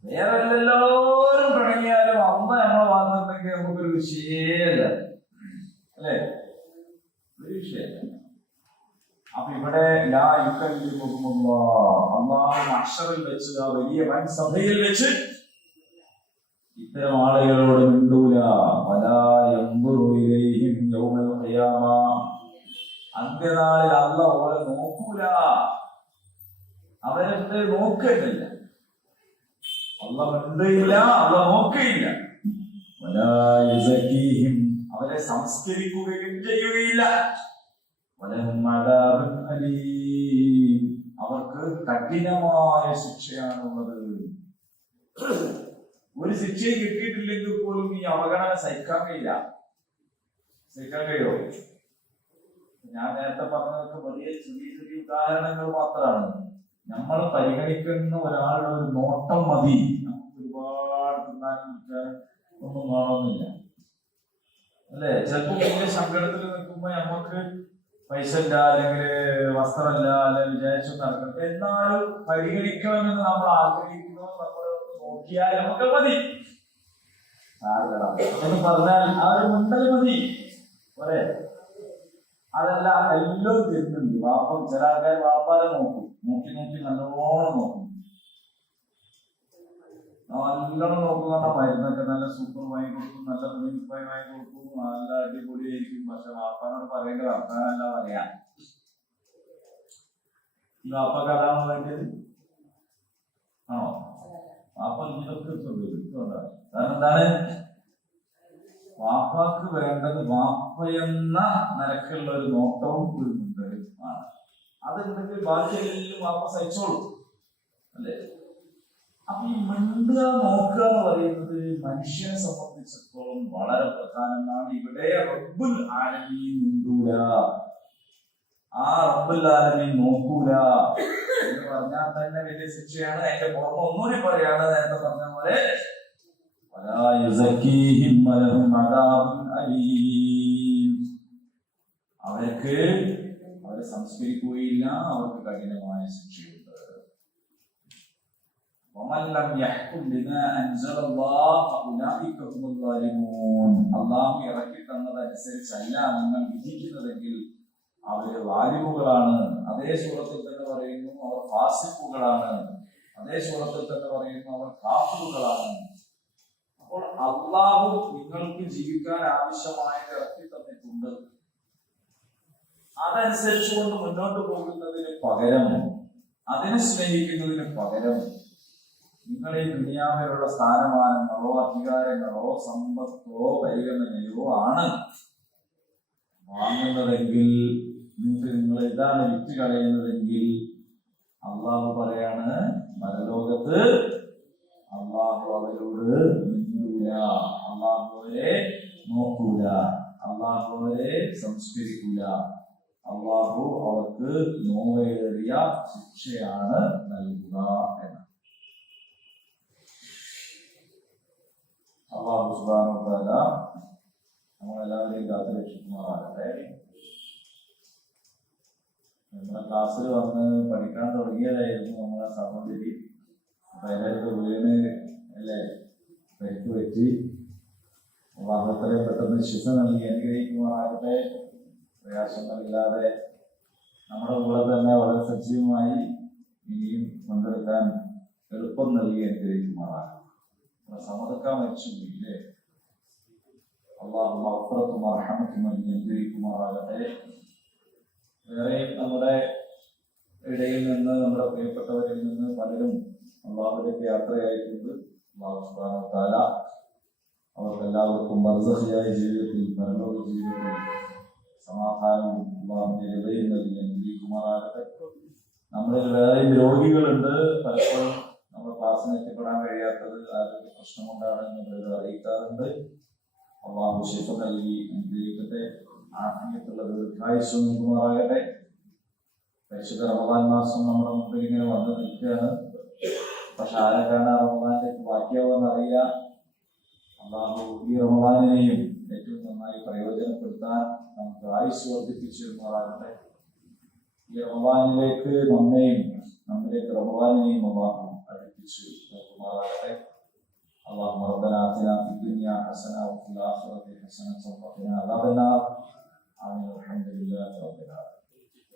വേറെ എല്ലാവരും പിണങ്ങിയാലും അമ്മ നമ്മളെ വന്നിട്ടുണ്ടെങ്കിൽ നമുക്കൊരു വിഷയമല്ല, അല്ലേ? ഒരു വിഷയമല്ല. അപ്പൊ ഇവിടെ അള്ളാഹു മഹ്ശറിൽ വെച്ച്, ആ വലിയ വൻ സഭയിൽ വെച്ച് ഇത്തരം ആളുകളോട് മിണ്ടൂല. അന്ത്യനാളിൽ അള്ളാഹു അവരെ നോക്കൂല, അവരെ നോക്കുന്നില്ല. അള്ളാഹ് മിണ്ടയില്ല, അള്ളാഹ് നോക്കുകയില്ല. അവരെ സംസ്കരിക്കുകയും ചെയ്യുകയില്ല. അവർക്ക് കഠിനമായ ശിക്ഷയാണുള്ളത്. ഒരു ശിക്ഷയും കിട്ടിയിട്ടില്ലെങ്കിൽ പോലും ഈ അവഗണന സഹിക്കാൻ കഴിയില്ല. സഹിക്കാൻ കഴിയോ? ഞാൻ നേരത്തെ പറഞ്ഞതൊക്കെ വലിയ ചെറിയ ചെറിയ ഉദാഹരണങ്ങൾ മാത്രമാണ്. നമ്മൾ പരിഗണിക്കുന്ന ഒരാളുടെ ഒരു നോട്ടം മതി നമുക്ക് ഒരുപാട് തിന്നാനും കുടിക്കാനും ഒന്നും കാണുന്നില്ല, അല്ലെ? ചിലപ്പോ വലിയ സങ്കടത്തിൽ നിൽക്കുമ്പോ നമുക്ക് പൈസ ഇല്ല, അല്ലെങ്കിൽ വസ്ത്രമില്ല, അല്ലെങ്കിൽ വിചാരിച്ചു നടക്കണം. എന്നാലും പരിഗണിക്കണമെന്ന് നമ്മൾ ആഗ്രഹിക്കുന്നു. നമ്മൾ നോക്കിയാൽ നമുക്ക് മതി എന്ന് പറഞ്ഞാൽ ആ ഒരു മുണ്ടൽ മതി പോരെ. അതല്ല, എല്ലാം തരുന്നുണ്ട്. വാപ്പ ചില ആൾക്കാർ വാപ്പാരെ നോക്കും, നോക്കി നോക്കി നല്ലോണം നോക്കും. നല്ലോണം നോക്കുന്ന മരുന്നൊക്കെ നല്ല സൂപ്പർ വാങ്ങി കൊടുക്കും, നല്ല തുണിപ്പായി വാങ്ങി കൊടുക്കും, നല്ല അടിപൊളിയായിരിക്കും. പക്ഷെ വാപ്പാനോട് പറയേണ്ട വർത്താനല്ല പറയാ. ഈ വാപ്പക്ക് അതാണോ വേണ്ടത്? ആണോ? വാപ്പ ഇതൊക്കെ കാരണം എന്താണ്? വാപ്പാക്ക് വേണ്ടത് വാപ്പയെന്ന നിലക്കുള്ള ഒരു നോട്ടവും ഒരു മുൻകരുതലും ആണ്. അതുണ്ടെങ്കിൽ ബാക്കിയെല്ലാം വാപ്പ സഹിച്ചോളൂ, അല്ലേ? അപ്പൊ ഈ മിണ്ടുക, നോക്കുക എന്ന് പറയുന്നത് മനുഷ്യനെ സംബന്ധിച്ചിടത്തോളം വളരെ പ്രധാനമാണ്. ഇവിടെ റബ്ബുൽ ആലമീൻ മിണ്ടൂല, ആ റബ്ബുൽ ആലമീൻ നോക്കൂല എന്ന് പറഞ്ഞാൽ തന്നെ വലിയ ശിക്ഷയാണ്. അതിന്റെ പുറമെ ഒന്നുകൂടി പറയാണ്, നേരത്തെ പറഞ്ഞ പോലെ അവർക്ക് അവരെ സംസ്കരിക്കുകയില്ല, അവർക്ക് കഠിനമായ ശിക്ഷയുണ്ട്. അള്ളാഹു ഇറക്കി തന്നതനുസരിച്ചല്ല നിങ്ങൾ വിധിക്കുന്നതെങ്കിൽ അവര് വാലിമുകളാണ്. അതേ സൂറത്തിൽ തന്നെ പറയുന്നു അവർ ഫാസിഖുകളാണ്. അതേ സൂറത്തിൽ തന്നെ പറയുന്നു അവർ കാഫിറുകളാണ്. അപ്പോൾ അള്ളാഹു നിങ്ങൾക്ക് ജീവിക്കാൻ ആവശ്യമായത് ഇറക്കി തന്നിട്ടുണ്ട്. അതനുസരിച്ചുകൊണ്ട് മുന്നോട്ട് പോകുന്നതിന് പകരം, അതിനെ സ്നേഹിക്കുന്നതിന് പകരം നിങ്ങൾ ഈ ദുനിയാവിലുള്ള സ്ഥാനമാനങ്ങളോ അധികാരങ്ങളോ സമ്പത്തോ പരിഗണനയോ ആണ് വാങ്ങുന്നതെങ്കിൽ, നിങ്ങൾ ഇതാണ് വിറ്റ് കളയുന്നതെങ്കിൽ അള്ളാഹു പറയാണ് പരലോകത്ത് അള്ളാഹു അവരോട് മിണ്ടൂല, അള്ളാഹു അവരെ നോക്കൂല, അള്ളാഹു അവരെ സംസ്കരിക്കൂല, അള്ളാഹു അവർക്ക് നോവേറിയ ശിക്ഷയാണ് നൽകുക എന്ന് അള്ളാഹു സുബ്ഹാനഹു വ തആല നമ്മളെല്ലാവരെയും കാത്തുരക്ഷിക്കുമാറാകട്ടെ. നമ്മുടെ ക്ലാസ്സിൽ വന്ന് പഠിക്കാൻ തുടങ്ങിയതായിരുന്നു നമ്മളെ സഹോദരി. അപ്പൊ എല്ലാവരും വീണ് അല്ലേ പരിക്ക് പറ്റി. അത്രയും പെട്ടെന്ന് ശിക്ഷ നൽകി അനുഗ്രഹിക്കുമാറാകട്ടെ. പ്രയാസങ്ങളില്ലാതെ നമ്മുടെ കൂടെ തന്നെ വളരെ സജീവമായി ഇനിയും പങ്കെടുക്കാൻ എളുപ്പം നൽകി അനുഗ്രഹിക്കുമാറാകട്ടെ. സമതക്കാൻ മരിച്ചുപോയില്ലേ, അള്ളാഹു മഗ്ഫിറത്തും റഹ്മത്തും നൽകി അനുഗ്രഹിക്കുമാറാകട്ടെ. വേറെ നമ്മുടെ ഇടയിൽ നിന്ന്, നമ്മുടെ പ്രിയപ്പെട്ടവരിൽ നിന്ന് പലരും അള്ളാഹുവിലേക്ക് യാത്രയായിട്ടുണ്ട്. അള്ളാഹു സുബ്ഹാനഹു വ തആല അവർക്കെല്ലാവർക്കും ബർസഖിയായ ജീവിതത്തിൽ, പരലോക ജീവിതത്തിൽ സമാധാനവും അള്ളാഹുവിന്റെ ഹൃദയം നൽകി അനുഗ്രഹിക്കുമാറാകട്ടെ. നമ്മളിൽ വേറെയും രോഗികളുണ്ട്. പലപ്പോഴും നമ്മുടെ ക്ലാസ്സിന് എത്തിപ്പെടാൻ കഴിയാത്തത് ആരോഗ്യ പ്രശ്നം കൊണ്ടാണ് എന്ന് അറിയിക്കാറുണ്ട്. അള്ളാഹു ശിഫ നൽകി അനുഗ്രഹിക്കട്ടെ. ആത്മീയത്തുള്ള ദീർഘായുസ്സ് നൽകുമാറാകട്ടെ. പരിശുദ്ധ റമദാൻ മാസം നമ്മുടെ മുമ്പിൽ ഇങ്ങനെ വന്നു നിൽക്കുകയാണ്. പക്ഷെ ആരൊക്കെയാണ് റമദാനിലേക്ക് ബാക്കിയാവുമെന്ന് അറിയാം. അള്ളാഹു ഈ റമദാനിനെയും ഏറ്റവും നന്നായി പ്രയോജനപ്പെടുത്താൻ നമുക്ക് ആയുസ് വർദ്ധിപ്പിച്ചു മാറാകട്ടെ. ഈ റമദാനിലേക്ക് നമ്മിലേക്ക് റമദാനിനെയും അള്ളാഹു അടുപ്പിച്ചു നോക്കുമാറാകട്ടെ. اللهم ربنا آتنا في الدنيا حسنة وفي الآخرة حسنة وقنا عذاب النار. آمين. الحمد لله رب العالمين.